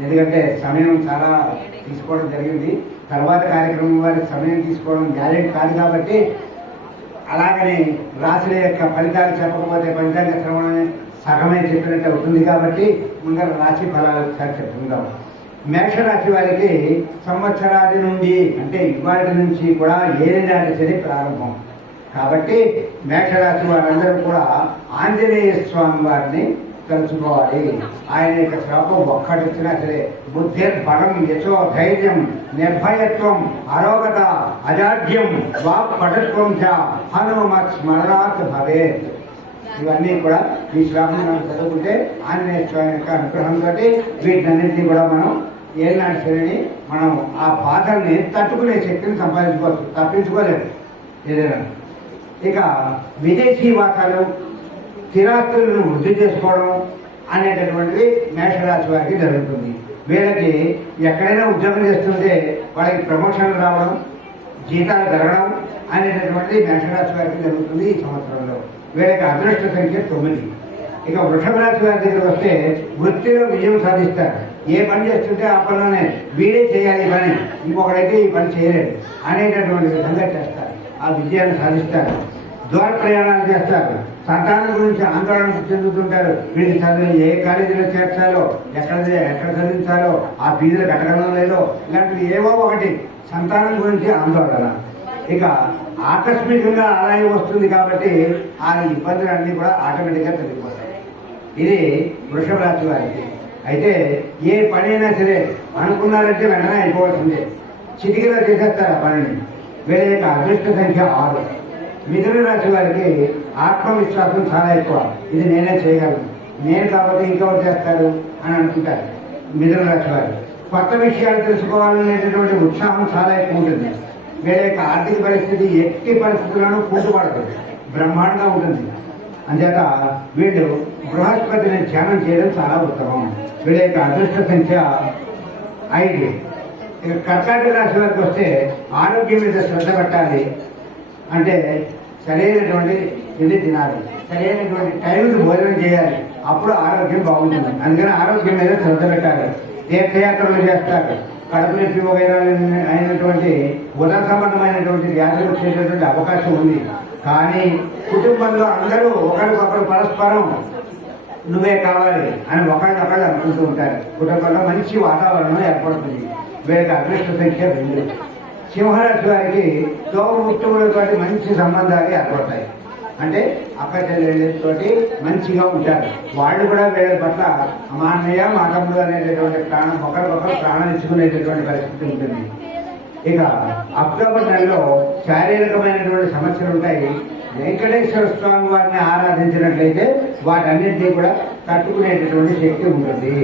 ఎందుకంటే సమయం చాలా తీసుకోవడం జరిగింది. తర్వాత కార్యక్రమం వారికి సమయం తీసుకోవడం గ్యారెంటీ కాదు కాబట్టి అలాగని రాశుల యొక్క ఫలితాలు చెప్పకపోతే పంచాంగ శ్రవణం సగమే చెప్పినట్టు అవుతుంది కాబట్టి ముందర రాశి ఫలాలు ఒకసారి చెప్పుకుందాం. మేషరాశి వారికి సంవత్సరాది నుండి అంటే ఇవాటి నుంచి కూడా ఏలినాటి శని ప్రారంభం కాబట్టి మేషరాశి వారందరూ కూడా ఆంజనేయ స్వామి వారిని తలుచుకోవాలి. ఆయన యొక్క శ్లోకం ఒక్కటి వచ్చినా సరే బుద్ధిర్బలం యశో ధైర్యం నిర్భయత్వం అరోగత అజాడ్యం వాక్ పటత్వం చ హనుమత్ స్మరణాత్ భవేత్. ఇవన్నీ కూడా ఈ శ్లోకం మనం చదువుకుంటే ఆంజనేయ స్వామి యొక్క అనుగ్రహంతో వీటినన్నింటినీ కూడా మనం ఏనాటి శనిని మనం ఆ బాధల్ని తట్టుకునే శక్తిని సంపాదించుకోవచ్చు, తప్పించుకోలేదు ఏదైనా. ఇక విదేశీ వాసాలు స్థిరాస్తులను వృద్ధి చేసుకోవడం అనేటటువంటిది మేషరాశి వారికి జరుగుతుంది. వీళ్ళకి ఎక్కడైనా ఉద్యోగం చేస్తుంటే వాళ్ళకి ప్రమోషన్లు రావడం, జీతాలు పెరగడం అనేటటువంటిది మేషరాశి వారికి జరుగుతుంది ఈ సంవత్సరంలో. వీళ్ళకి అదృష్ట సంఖ్య 9. ఇక వృషభ రాశి వారి దగ్గర వస్తే వృత్తిలో విజయం సాధిస్తారు. ఏ పని చేస్తుంటే ఆ పనిలోనే వీడే చేయాలి ఈ పని, ఇంకొకడైతే ఈ పని చేయలేడు అనేటటువంటి విధంగా చేస్తారు. ఆ విజయాన్ని సాధిస్తారు. దూర ప్రయాణాలు చేస్తారు. సంతానం గురించి ఆందోళన చెందుతుంటారు. వీడికి చదివి ఏ కాలేజీలో చేర్చాలో, ఎక్కడ చదివించాలో, ఆ ఫీజులు కట్టడం లేదో, ఇలాంటివి ఏవో ఒకటి సంతానం గురించి ఆందోళన. ఇక ఆకస్మికంగా ఆదాయం వస్తుంది కాబట్టి ఆ ఇబ్బందులన్నీ కూడా ఆటోమేటిక్గా తగ్గిపోతాయి. ఇది వృషభ రాశి వారికి. అయితే ఏ పని అయినా సరే అనుకున్నారంటే వెంటనే అయిపోవాల్సిందే, చిటికలో చేసేస్తారు ఆ పనిని. వీళ్ళ యొక్క అదృష్ట సంఖ్య 6. మిథున రాశి వారికి ఆత్మవిశ్వాసం చాలా ఎక్కువ. ఇది నేనే చేయగలను, నేను కాబట్టి ఇంకెవరు చేస్తారు అని అనుకుంటారు మిథున రాశి వారు. కొత్త విషయాలు తెలుసుకోవాలనేటటువంటి ఉత్సాహం చాలా ఎక్కువ ఉంటుంది. వీళ్ళ యొక్క ఆర్థిక పరిస్థితి ఎట్టి పరిస్థితుల్లోనూ కుంటుపడదు, బ్రహ్మాండంగా ఉంటుంది. అంచేత వీళ్ళు బృహస్పతిని ధ్యానం చేయడం చాలా ఉత్తమం. వీళ్ళ యొక్క అదృష్ట సంఖ్య 5. ఇక కర్కాటక రాశి వారికి వస్తే ఆరోగ్యం మీద శ్రద్ధ పెట్టాలి. అంటే సరైనటువంటి ఇది తినాలి, సరైనటువంటి టైంకి భోజనం చేయాలి, అప్పుడు ఆరోగ్యం బాగుంటుంది. అందుకని ఆరోగ్యం మీద శ్రద్ధ పెట్టాలి. తీర్థయాత్రలు చేస్తారు. కడుపు నొప్పి వగైరా అయినటువంటి ఉదర సంబంధమైనటువంటి వ్యాధులు వచ్చేటటువంటి అవకాశం ఉంది. కానీ కుటుంబంలో అందరూ ఒకరికొకరు పరస్పరం నువ్వే కావాలి అని ఒకరినొకళ్ళు అనుకుంటూ ఉంటారు. కుటుంబంలో మంచి వాతావరణం ఏర్పడుతుంది. వీళ్ళకి అదృష్ట సంఖ్య 2. సింహరాశి వారికి తోబుట్టువులతో మంచి సంబంధాలు ఏర్పడతాయి. అంటే అక్క చెల్లెళ్ళతోటి మంచిగా ఉంటారు. వాళ్ళు కూడా వీళ్ళ పట్ల మా అన్నయ్య మా తమ్ముడు అనేటటువంటి ప్రాణం ఒకరికొకరు ప్రాణం ఇచ్చుకునేటటువంటి పరిస్థితి ఉంటుంది. ఇక అక్టోబర్ నెలలో శారీరకమైనటువంటి సమస్యలు ఉంటాయి. వెంకటేశ్వర స్వామి వారిని ఆరాధించినట్లయితే వాటన్నింటినీ కూడా తట్టుకునేటటువంటి శక్తి ఉంటుంది.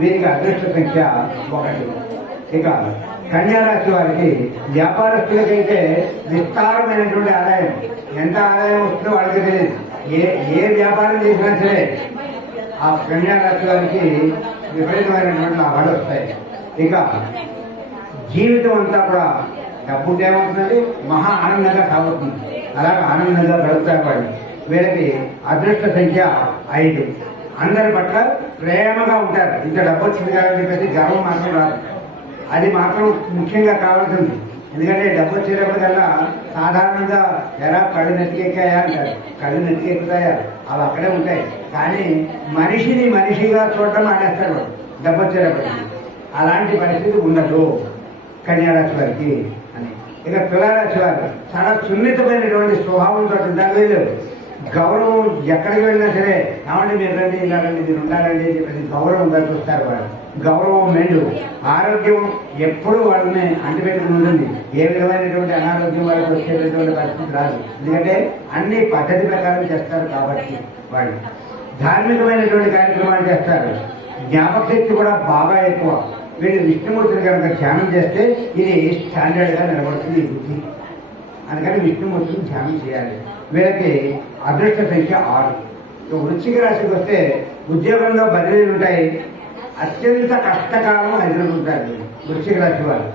వీరికి అదృష్ట సంఖ్య 1. ఇక కన్యారాశి వారికి వ్యాపారస్తులకైతే విస్తారమైనటువంటి ఆదాయం, ఎంత ఆదాయం వస్తుందో వాళ్ళకి తెలియదు. ఏ వ్యాపారం చేసినా సరే ఆ కన్యారాశి వారికి విపరీతమైనటువంటి లాభాలు వస్తాయి. ఇక జీవితం అంతా కూడా డబ్బు ఏమవుతుంది, మహా ఆనందంగా సాగుతుంది. అలాగే ఆనందంగా గడుపుతారు వాళ్ళు. వీళ్ళకి అదృష్ట సంఖ్య 5. అందరి పట్ల ప్రేమగా ఉంటారు. ఇంత డబ్బు వచ్చింది కాబట్టి చెప్పేసి గర్వం మాత్రం రాదు. అది మాత్రం ముఖ్యంగా కావాల్సింది. ఎందుకంటే డబ్బు వచ్చేటప్పటికల్లా సాధారణంగా ఎలా కళ్ళు నెత్తికెక్కాయా అంటారు. కళ్ళు నెత్తికెక్కుతాయా అవి అక్కడే ఉంటాయి. కానీ మనిషిని మనిషిగా చూడటం మానేస్తాడు డబ్బు వచ్చేటప్పటికి. అలాంటి పరిస్థితి ఉండదు కన్యారాశి వారికి అని. ఇక తులారాశి వారు చాలా సున్నితమైనటువంటి స్వభావంతో ఉంటారు. వీళ్ళు గౌరవం ఎక్కడికి వెళ్ళినా సరే, ఏమంటే మీరు రండి, ఇలా రండి, మీరు ఉండాలండి అని చెప్పేసి గౌరవంగా చూస్తారు. వాళ్ళు గౌరవం మెండు. ఆరోగ్యం ఎప్పుడూ వాళ్ళని అంటిపెట్టుకుని ఉంటుంది. ఏ విధమైనటువంటి అనారోగ్యం వాళ్ళకి వచ్చేటటువంటి పరిస్థితి రాదు. ఎందుకంటే అన్ని పద్ధతి ప్రకారం చేస్తారు కాబట్టి. వాళ్ళు ధార్మికమైనటువంటి కార్యక్రమాలు చేస్తారు. జ్ఞాపక శక్తి కూడా బాగా ఎక్కువ. వీళ్ళు విష్ణుమూర్తిని కనుక ధ్యానం చేస్తే ఇది స్టాండర్డ్గా నిలబడుతుంది ఈ బుద్ధి. అందుకని విష్ణుమూర్తిని ధ్యానం చేయాలి. వీళ్ళకి అదృష్ట సంఖ్య 6. వృశ్చిక రాశికి వస్తే ఉద్యోగంలో బదిలీలు ఉంటాయి. అత్యంత కష్టకాలం ఎదుర్కొంటారు వృశ్చిక రాశి వారు.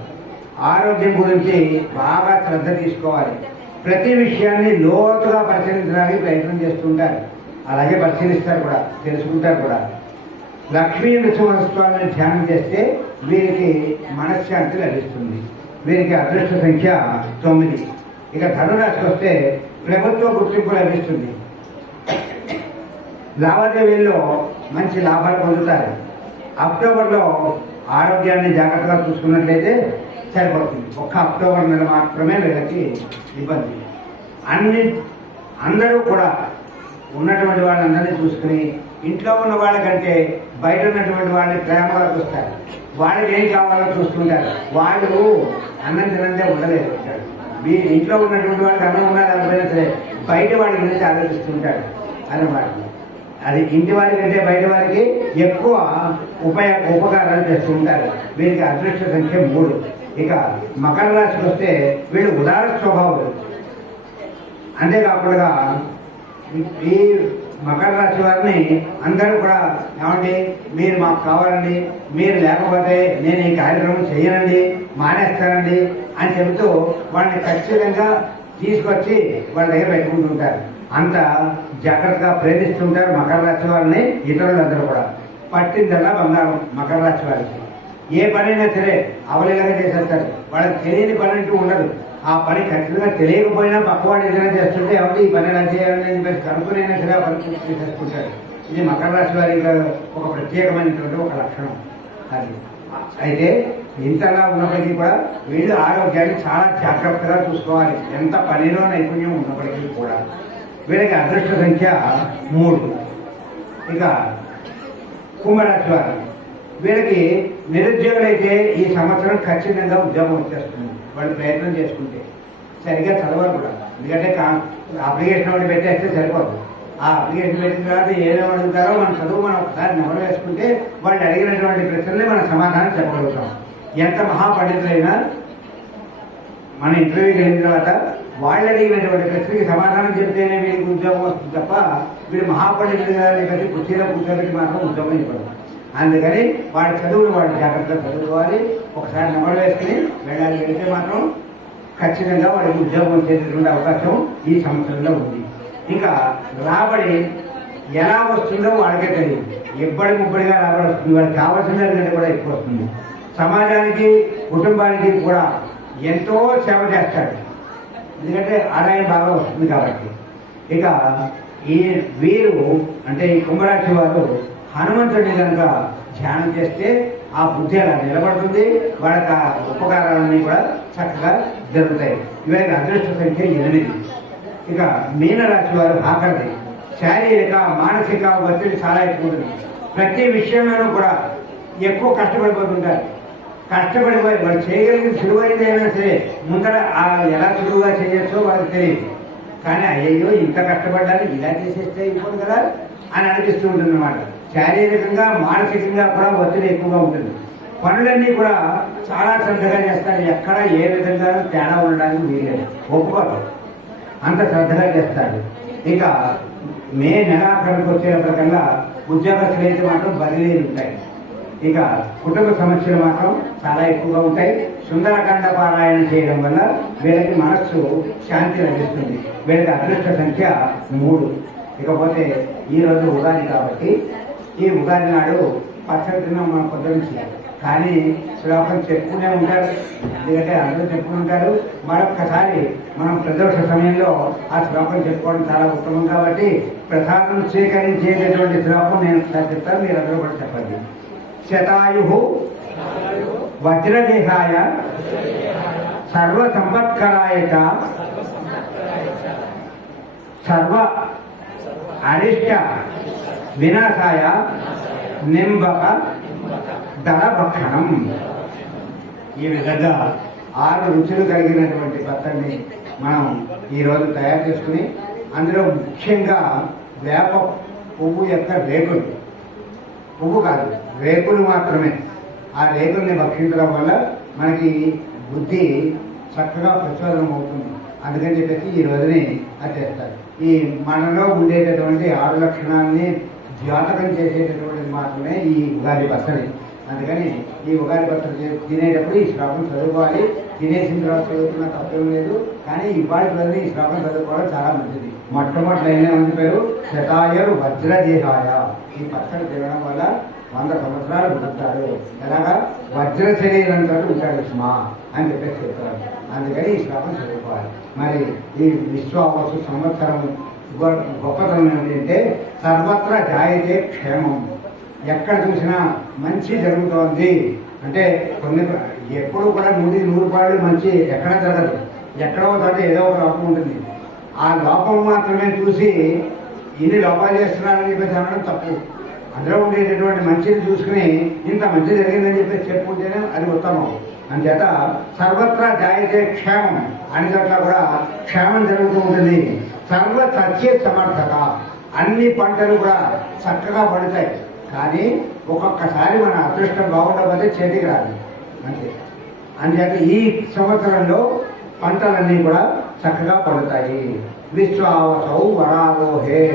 ఆరోగ్యం గురించి బాగా శ్రద్ధ తీసుకోవాలి. ప్రతి విషయాన్ని లోతుగా పరిశీలించడానికి ప్రయత్నం చేస్తుంటారు. అలాగే పరిశీలిస్తారు కూడా, తెలుసుకుంటారు కూడా. లక్ష్మీ నృసింహస్వామిని ధ్యానం చేస్తే వీరికి మనశ్శాంతి లభిస్తుంది. వీరికి అదృష్ట సంఖ్య 9. ఇక ధనురాశికి వస్తే ప్రభుత్వ గుర్తింపు లభిస్తుంది. లావాదేవీల్లో మంచి లాభాలు పొందుతారు. అక్టోబర్లో ఆరోగ్యాన్ని జాగ్రత్తగా చూసుకున్నట్లయితే సరిపడుతుంది. ఒక్క అక్టోబర్ నెల మాత్రమే వీళ్ళకి ఇబ్బంది. అందరూ కూడా ఉన్నటువంటి వాళ్ళందరినీ చూసుకుని ఇంట్లో ఉన్న వాళ్ళకంటే బయట ఉన్నటువంటి వాళ్ళని ప్రేమగా చూస్తారు. వాళ్ళకి ఏం కావాలో చూస్తుంటారు. వాళ్ళు అన్నం తినందే ఉండలేదు. మీ ఇంట్లో ఉన్నటువంటి వాళ్ళకి అన్నం ఉన్నా లేకపోయినా సరే బయట వాళ్ళ గురించి ఆలోచిస్తుంటాడు అన్నమాట. అది ఇంటి వారి కంటే బయట వారికి ఎక్కువ ఉపకారాలు చేస్తూ ఉంటారు. వీరికి అదృష్ట సంఖ్య 3. ఇక మకర రాశికి వస్తే వీళ్ళు ఉదార స్వభావాలు. అంతేకాకుండా ఈ మకర రాశి వారిని అందరూ కూడా ఏమండి మీరు మాకు కావాలండి, మీరు లేకపోతే నేను ఈ కార్యక్రమం చేయనండి, మానేస్తానండి అని చెబుతూ వాళ్ళని ఖచ్చితంగా తీసుకొచ్చి వాళ్ళ దగ్గర పెట్టుకుంటుంటారు. అంత జాగ్రత్తగా ప్రేమిస్తుంటారు మకర రాశి వారిని ఇతరులందరూ కూడా. పట్టిందల్లా బంగారం మకర రాశి వారికి. ఏ పనైనా సరే అవలీలగా చేసేస్తారు. వాళ్ళకి తెలియని పని అంటూ ఉండదు. ఆ పని ఖచ్చితంగా తెలియకపోయినా పక్కవాడు ఏదైనా చేస్తుంటే ఎవరి ఈ పని ఎలా చేయాలని చెప్పేసి కనుక్కునైనా సరే ఆ పని చేసేసుకుంటారు. ఇది మకర రాశి వారికి ఒక ప్రత్యేకమైనటువంటి ఒక లక్షణం. అది అయితే ఇంతలా ఉన్నప్పటికీ కూడా వీళ్ళు ఆరోగ్యాన్ని చాలా జాగ్రత్తగా చూసుకోవాలి. ఎంత పనిలో నైపుణ్యం ఉన్నప్పటికీ కూడా. వీళ్ళకి అదృష్ట సంఖ్య 3. ఇక కుంభరాశి వారు వీళ్ళకి నిరుద్యోగులైతే ఈ సంవత్సరం ఖచ్చితంగా ఉద్యోగం వచ్చేస్తుంది. వాళ్ళు ప్రయత్నం చేసుకుంటే సరిగ్గా చదవాలి కూడా. ఎందుకంటే అప్లికేషన్ ఒకటి పెట్టేస్తే సరిపోదు. ఆ అప్లికేషన్ పెట్టిన తర్వాత ఏదో అడుగుతారో మన చదువు మనం ఒకసారి నెమరు వేసుకుంటే వాళ్ళు అడిగినటువంటి ప్రశ్నలే మన సమాధానం చెప్పగలుగుతాం. ఎంత మహాపండితులైనా మన ఇంటర్వ్యూకి వెళ్ళిన తర్వాత వాళ్ళు అడిగినటువంటి ప్రశ్నకి సమాధానం చెప్తేనే వీడికి ఉద్యోగం వస్తుంది తప్ప వీడు మహాపండితులుగా లేకపోతే కుర్చీలో కూర్చోబెట్టి మాత్రం ఉద్యోగం ఇవ్వదు. అందుకని వాళ్ళ చదువులు వాళ్ళు జాగ్రత్తగా చదువుకోవాలి. ఒకసారి నెమరు వేసుకుని వెళ్ళాలి. వెళితే మాత్రం ఖచ్చితంగా వాళ్ళకి ఉద్యోగం వచ్చేటటువంటి అవకాశం ఈ సంవత్సరంలో ఉంది. ఇంకా రాబడి ఎలా వస్తుందో వాళ్ళకే తెలియదు. ఎప్పటి ముప్పటిగా రాబడి వస్తుంది. వాళ్ళకి కావాల్సిన దానికంటే కూడా ఎక్కువ వస్తుంది. సమాజానికి కుటుంబానికి కూడా ఎంతో సేవ చేస్తాడు. ఎందుకంటే ఆదాయం బాగా వస్తుంది కాబట్టి. ఇక ఈ వీరు అంటే ఈ కుంభరాశి వారు హనుమంతుడిని కనుక ధ్యానం చేస్తే ఆ బుద్ధి అలా నిలబడుతుంది. వాళ్ళకి ఆ ఉపకారాలన్నీ కూడా చక్కగా జరుగుతాయి. ఇవన్నీ అదృష్ట సంఖ్య 8. ఇక మీనరాశి వారు ఆఖరిది. శారీరక మానసిక ఒత్తిడి చాలా ఎక్కువ ఉంటుంది. ప్రతి విషయంలోనూ కూడా ఎక్కువ కష్టపడిపోతుంటారు. కష్టపడిపోయి వాళ్ళు చేయగలిగిన సులువైంది అయినా సరే ముందర ఎలా సులువుగా చేయొచ్చో వాళ్ళకి తెలియదు. కానీ అయ్యో ఇంత కష్టపడ్డాను ఇలా చేసేస్తే అయిపోదు కదా అని అనిపిస్తూ ఉంటుంది అన్నమాట. శారీరకంగా మానసికంగా కూడా ఒత్తిడి ఎక్కువగా ఉంటుంది. పనులన్నీ కూడా చాలా శ్రద్ధగా చేస్తారు. ఎక్కడ ఏ విధంగా తేడా ఉండడానికి వీలేదు, ఒప్పుకోరు. అంత శ్రద్ధగా చేస్తాడు. ఇక మే నెలాఖరుకు వచ్చేటప్పటికల్లా ఉద్యోగస్తులు అయితే మాత్రం బదిలీలు ఉంటాయి. ఇక కుటుంబ సమస్యలు మాత్రం చాలా ఎక్కువగా ఉంటాయి. సుందరకాండ పారాయణ చేయడం వల్ల వీళ్ళకి మనస్సు శాంతి లభిస్తుంది. వీళ్ళకి అదృష్ట సంఖ్య 3. ఇకపోతే ఈరోజు ఉగాది కాబట్టి ఈ ఉగాది నాడు పచ్చడి తిన్నాం మన పొద్దునుంచి. కానీ శ్లోకం చెప్పుకునే ఉంటారు, ఎందుకంటే అందరూ చెప్పుకుని ఉంటారు. మరొక్కసారి మనం ప్రదోష సమయంలో ఆ శ్లోకం చెప్పుకోవడం చాలా ఉత్తమం. కాబట్టి ప్రసాదం స్వీకరించేటటువంటి శ్లోకం నేను ఒకసారి చెప్తాను, మీరు అందరూ కూడా చెప్పండి. శతాయు వజ్రదేహాయ సర్వ సంపత్కరాయ సర్వ అరిష్ట వినాశాయ నింబక దళభక్షణం. ఈ విధంగా 6 రుచులు కలిగినటువంటి పచ్చడిని మనం ఈరోజు తయారు చేసుకుని, అందులో ముఖ్యంగా వేప పువ్వు యొక్క రేకులు, పువ్వు కాదు రేకులు మాత్రమే, ఆ రేకుల్ని భక్షించడం వల్ల మనకి బుద్ధి చక్కగా ప్రచోదనం అవుతుంది. అందుకని చెప్పేసి ఈ రోజుని అది చేస్తారు. ఈ మనలో ఉండేటటువంటి 6 లక్షణాలని ద్యోతకం చేసేటటువంటిది మాత్రమే ఈ ఉగాది పచ్చడి. అందుకని ఈ ఉగాది పచ్చడి తినేటప్పుడు ఈ శ్లోకం చదువుకోవాలి. తినేసిన తర్వాత చదువుకున్న తప్పేం లేదు, కానీ ఇవాళ రోజున ఈ శ్లోకం చదువుకోవడం చాలా మంచిది. మొట్టమొదటి ఏమని పేరు శతాయరు వజ్రదేహాయ. ఈ పచ్చడి తినడం వల్ల 100 సంవత్సరాలు బతుకుతాడు. ఎలాగా వజ్ర శరీరంతో ఉంటాడు సుమా అని చెప్పేసి చెప్తారు. అందుకని ఈ శ్లోకం చదువుకోవాలి. మరి ఈ విశ్వావసు సంవత్సరం గొప్పతనం ఏంటంటే సర్వత్రా జాయితే క్షేమం. ఎక్కడ చూసినా మంచి జరుగుతోంది అంటే కొన్ని ఎప్పుడు కూడా 100 పాళ్ళు మంచి ఎక్కడ జరగదు. ఎక్కడో చోట ఏదో ఒక లోపం ఉంటుంది. ఆ లోపం మాత్రమే చూసి ఇన్ని లోపాలు చేస్తున్నారని చెప్పేసి అనడం తప్పు. అందులో ఉండేటటువంటి మంచిని చూసుకుని ఇంత మంచి జరిగిందని చెప్పేసి చెప్పుకుంటేనే అది ఉత్తమం. అంచేత సర్వత్రా జాయితే క్షేమం, అన్ని చోట్ల కూడా క్షేమం జరుగుతూ ఉంటుంది. సర్వ సత్య సమర్థత, అన్ని పంటలు కూడా చక్కగా పడతాయి. కానీ ఒక్కొక్కసారి మన అదృష్టం బాగుండకపోతే చేతికి రాదు అంతే. అంచేత ఈ సంవత్సరంలో పంటలన్నీ కూడా చక్కగా పడతాయి. విశ్వావసౌ వరారోహే.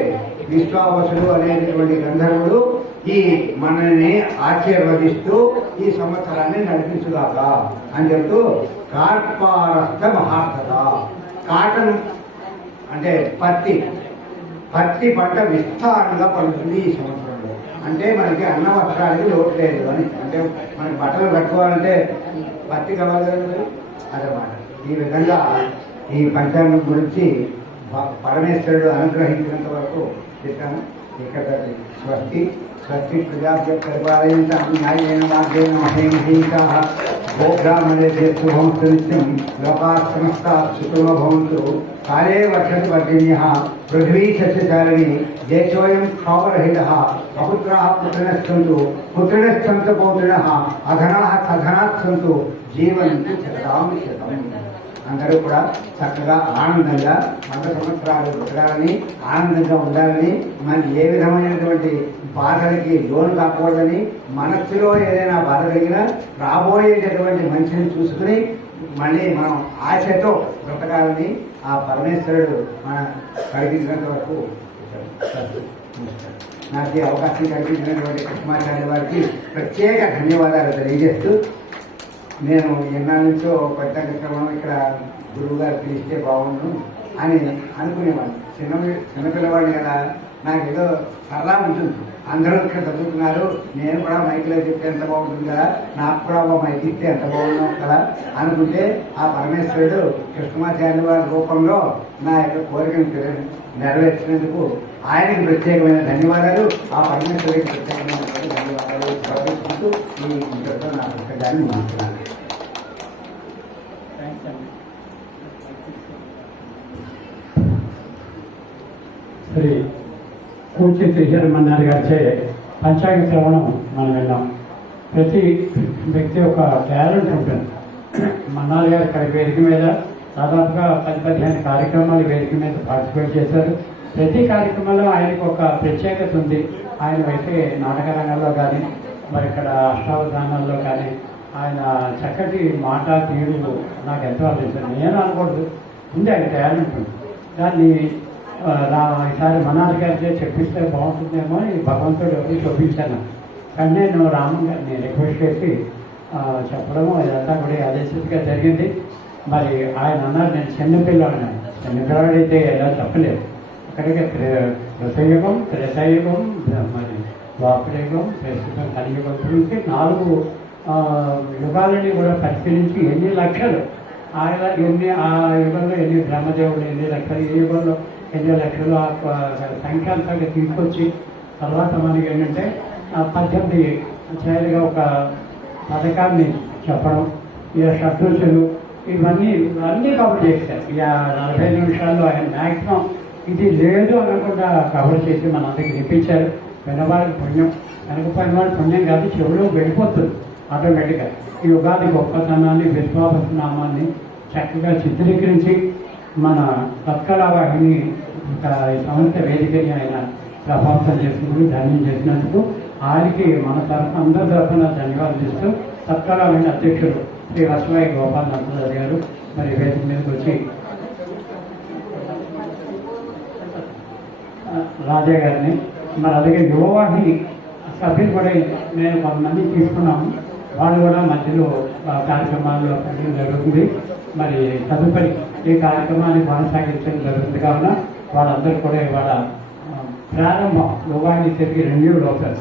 విశ్వావసుడు అనేటటువంటి గంధర్వుడు ఈ మనల్ని ఆశీర్వదిస్తూ ఈ సంవత్సరాన్ని నడిపించుగాక అని చెప్తూ కార్పారస్థ మహార్థత. కాటన్ అంటే పత్తి పంట విస్తారంగా పండుతుంది ఈ సంవత్సరంలో. అంటే మనకి అన్న వస్త్రానికి లోటు లేదు అని. అంటే మనకి బట్టలు కట్టుకోవాలంటే పత్తి కావాలి కదా అదన్నమాట. ఈ విధంగా ఈ పంచాంగం గురించి పరమేశ్వరుడు అనుగ్రహించినంత వరకు చెప్పాము. ఇక్కడ స్వస్తి స్వస్తి ప్రజాభ్య పరిపాలయంతాం న్యాయేన మార్గేణ మహేమహీకాః గోబ్రాహ్మణేభ్యः శుభమస్తు నిత్యం. లోకాః సమస్తాః సుఖినో భవంతు. కాలే వర్షతు పర్జన్యః పృథివీ సస్యశాలినీ. దేశోऽयं క్షోభరహితः. అపుత్రాः పుత్రిణः సन्तు పౌత్రిణः. అధనాः సధనాः సन्तు. జీవంతు శతాం శతం. అందరూ కూడా చక్కగా ఆనందంగా 100 సంవత్సరాలు బతకాలని, ఆనందంగా ఉండాలని, మనకి ఏ విధమైనటువంటి బాధలకి లోను కాకూడదని, మనస్సులో ఏదైనా బాధ కలిగినా రాబోయేటటువంటి మంచిని చూసుకుని మళ్ళీ మనం ఆశతో బ్రతకాలని ఆ పరమేశ్వరుడు మన కలిగించినంత వరకు నాకు ఈ అవకాశం కల్పించినటువంటి కృష్ణాచార్య వారికి ప్రత్యేక ధన్యవాదాలు తెలియజేస్తూ, నేను ఎన్నాళ్ళ నుంచో పట్టాక క్రమం ఇక్కడ గురువు గారు పిలిస్తే బాగుండు అని అనుకునేవాడిని. చిన్నపిల్లవాడిని కదా, నాకు ఏదో సరదా ఉంటుంది. అందరూ ఇక్కడ చదువుతున్నారు, నేను కూడా మైక్లో చెప్తే ఎంత బాగుంటుంది కదా, నాకు కూడా ఒక మైక్ ఇస్తే ఎంత బాగున్నాం కదా అనుకుంటే ఆ పరమేశ్వరుడు కృష్ణమాచార్య వారి రూపంలో నా యొక్క కోరికను నెరవేర్చినందుకు ఆయనకి ప్రత్యేకమైన ధన్యవాదాలు, ఆ పరమేశ్వరుడికి ప్రత్యేకమైన ధన్యవాదాలు సమర్పించుకుంటూ ఈ ఇంతతో నా పుస్తకాన్ని ముగిస్తున్నాను. శ్రీ కూర్చి శ్రీశరమన్నారు గారిచే పంచాంగ శ్రవణం మనం విన్నాం. ప్రతి వ్యక్తి ఒక టాలెంట్ ఉంటుంది. మన్నారి గారి వేదిక మీద దాదాపుగా 10-15 కార్యక్రమాలు వేదిక మీద పార్టిసిపేట్ చేశారు. ప్రతి కార్యక్రమంలో ఆయనకు ఒక ప్రత్యేకత ఉంది. ఆయన అయితే నాటక రంగంలో కానీ, మరి ఇక్కడ అష్టావధానాల్లో కానీ ఆయన చక్కటి మాట తీరు నాకు ఎంతో అనిపిస్తుంది. నేను అనకూడదు, ఉంది ఆయన టాలెంట్ ఉంది. దాన్ని ఈసారి మనాలి గారితో చెప్పిస్తే బాగుంటుందేమో అని భగవంతుడు ఎవరు చూపించాను. కానీ నేను రామన్ గారిని రిక్వెస్ట్ చేసి చెప్పడం ఇదంతా కూడా ఆదేశిగా జరిగింది. మరి ఆయన అన్నారు, నేను చిన్నపిల్లవాడైతే ఎలా చెప్పలేదు. అక్కడికి రసయుగం త్రేతాయుగం మరి ద్వాపరయుగం, ప్రస్తుతం కలియుగం గురించి 4 యుగాలని కూడా పరిశీలించి ఎన్ని లక్షలు ఆ యుగంలో ఎన్ని బ్రహ్మదేవులు ఎన్ని లక్షలు, ఈ యుగంలో ఎన్ని లక్షలు సంఖ్యాంతంగా తీసుకొచ్చి తర్వాత మనకి ఏంటంటే 18 చేయాలిగా ఒక పథకాన్ని చెప్పడం, ఇక షడ్రుచులు ఇవన్నీ కవర్ చేశారు. ఇక 40 నిమిషాల్లో ఆయన మ్యాక్సిమం ఇది లేదు అనకుండా కవర్ చేసి మన అందరికి తెప్పించారు. వినవాళ్ళకి పుణ్యం, వెనకపోయిన వాళ్ళు పుణ్యం కాదు, చెవులో వెళ్ళిపోతుంది ఆటోమేటిక్గా. ఈ ఉగాది గొప్పతనాన్ని, విశ్వాసనామాన్ని చక్కగా చిత్రీకరించి మన సత్కళావాహిని సంస్థ వేదికని ఆయన ప్రభావితం చేసినందుకు, ధన్యం చేసినందుకు ఆయనకి మన అందరి తరఫున ధన్యవాదాలు ఇస్తూ సత్కళావాహిని అధ్యక్షుడు శ్రీ వసవాయి గోపాల్ నరసింహ గారు మరి వేదిక మీదకి వచ్చి రాజా గారిని, మరి అలాగే యువవాహిని సభ్యులు కూడా నేను కొంతమంది తీసుకున్నాము. వాళ్ళు కూడా మధ్యలో కార్యక్రమాల్లో పెట్టడం జరుగుతుంది. మరి తదుపరి ఈ కార్యక్రమాన్ని కొనసాగించడం జరుగుతుంది కావున వాళ్ళందరూ కూడా ఇవాళ ప్రారంభం యువవాహిని తిరిగి రెన్యూడ్ అవుతారు.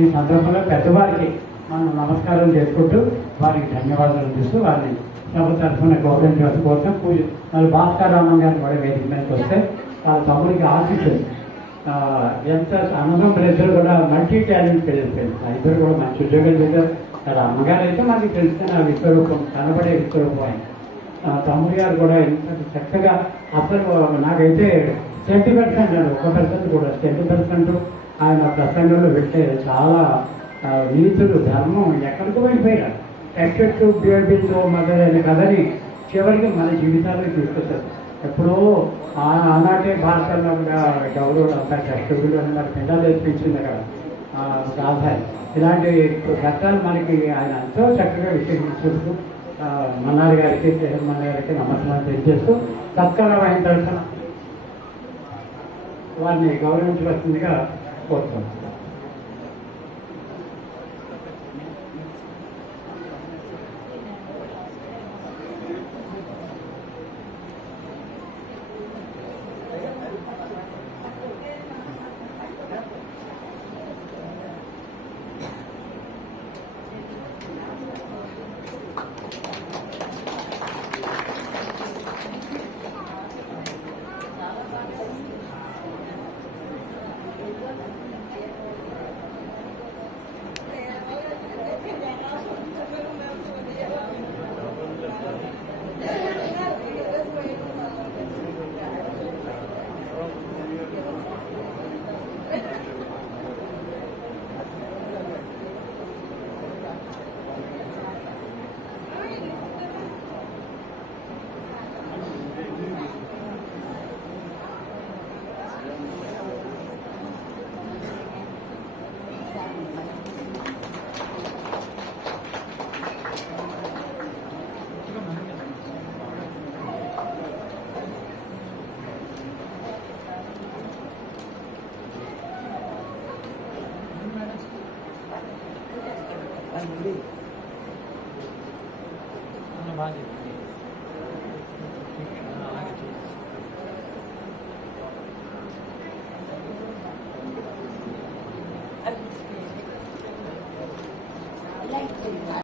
ఈ సందర్భంలో పెద్దవారికి మనం నమస్కారం చేసుకుంటూ వారికి ధన్యవాదాలు అందిస్తూ వారిని సభ తరఫున గౌరవించడం పూజ. మరి భాస్కర్ రామన్ గారిని కూడా వేదిక మీదకి వస్తే వాళ్ళ తమ్ముడికి ఆశిస్తుంది. ఎంత అన్నదమ్ములు ఇద్దరు కూడా మల్టీ టాలెంట్ తెలిసిపోయింది. ఇద్దరు కూడా మంచి ఉద్యోగాలు చేశారు. మరి అమ్మగారు అయితే మనకి తెలిసిన విశ్వరూపం, కనబడే విశ్వరూపం ఆయన. తమ్ముడు గారు కూడా ఎంత చక్కగా అసలు నాకైతే 70% 1% కూడా 70% ఆయన ప్రసంగంలో పెట్టే చాలా నీతులు, ధర్మం ఎక్కడికి వెళ్ళిపోయారు. ఎక్సెప్ట్ బిల్తో మొదలైన కథని చివరికి మన జీవితాల్లో తీసుకొచ్చారు. ఎప్పుడో ఆనాటే భారతంలో గౌరవులు అంతా కష్టకులు అని మరి పిల్లలు తెప్పించింది అక్కడ రాజధాని. ఇలాంటి ఘట్టాలు మనకి ఆయన ఎంతో చక్కగా విశ్లేషిస్తూ మన్నారి గారికి, జగన్మోహన్ గారికి నమస్కారం తెలియజేస్తూ సత్కారం అయిన తరఫున వారిని గౌరవించవలసిందిగా కోరుతున్నాం.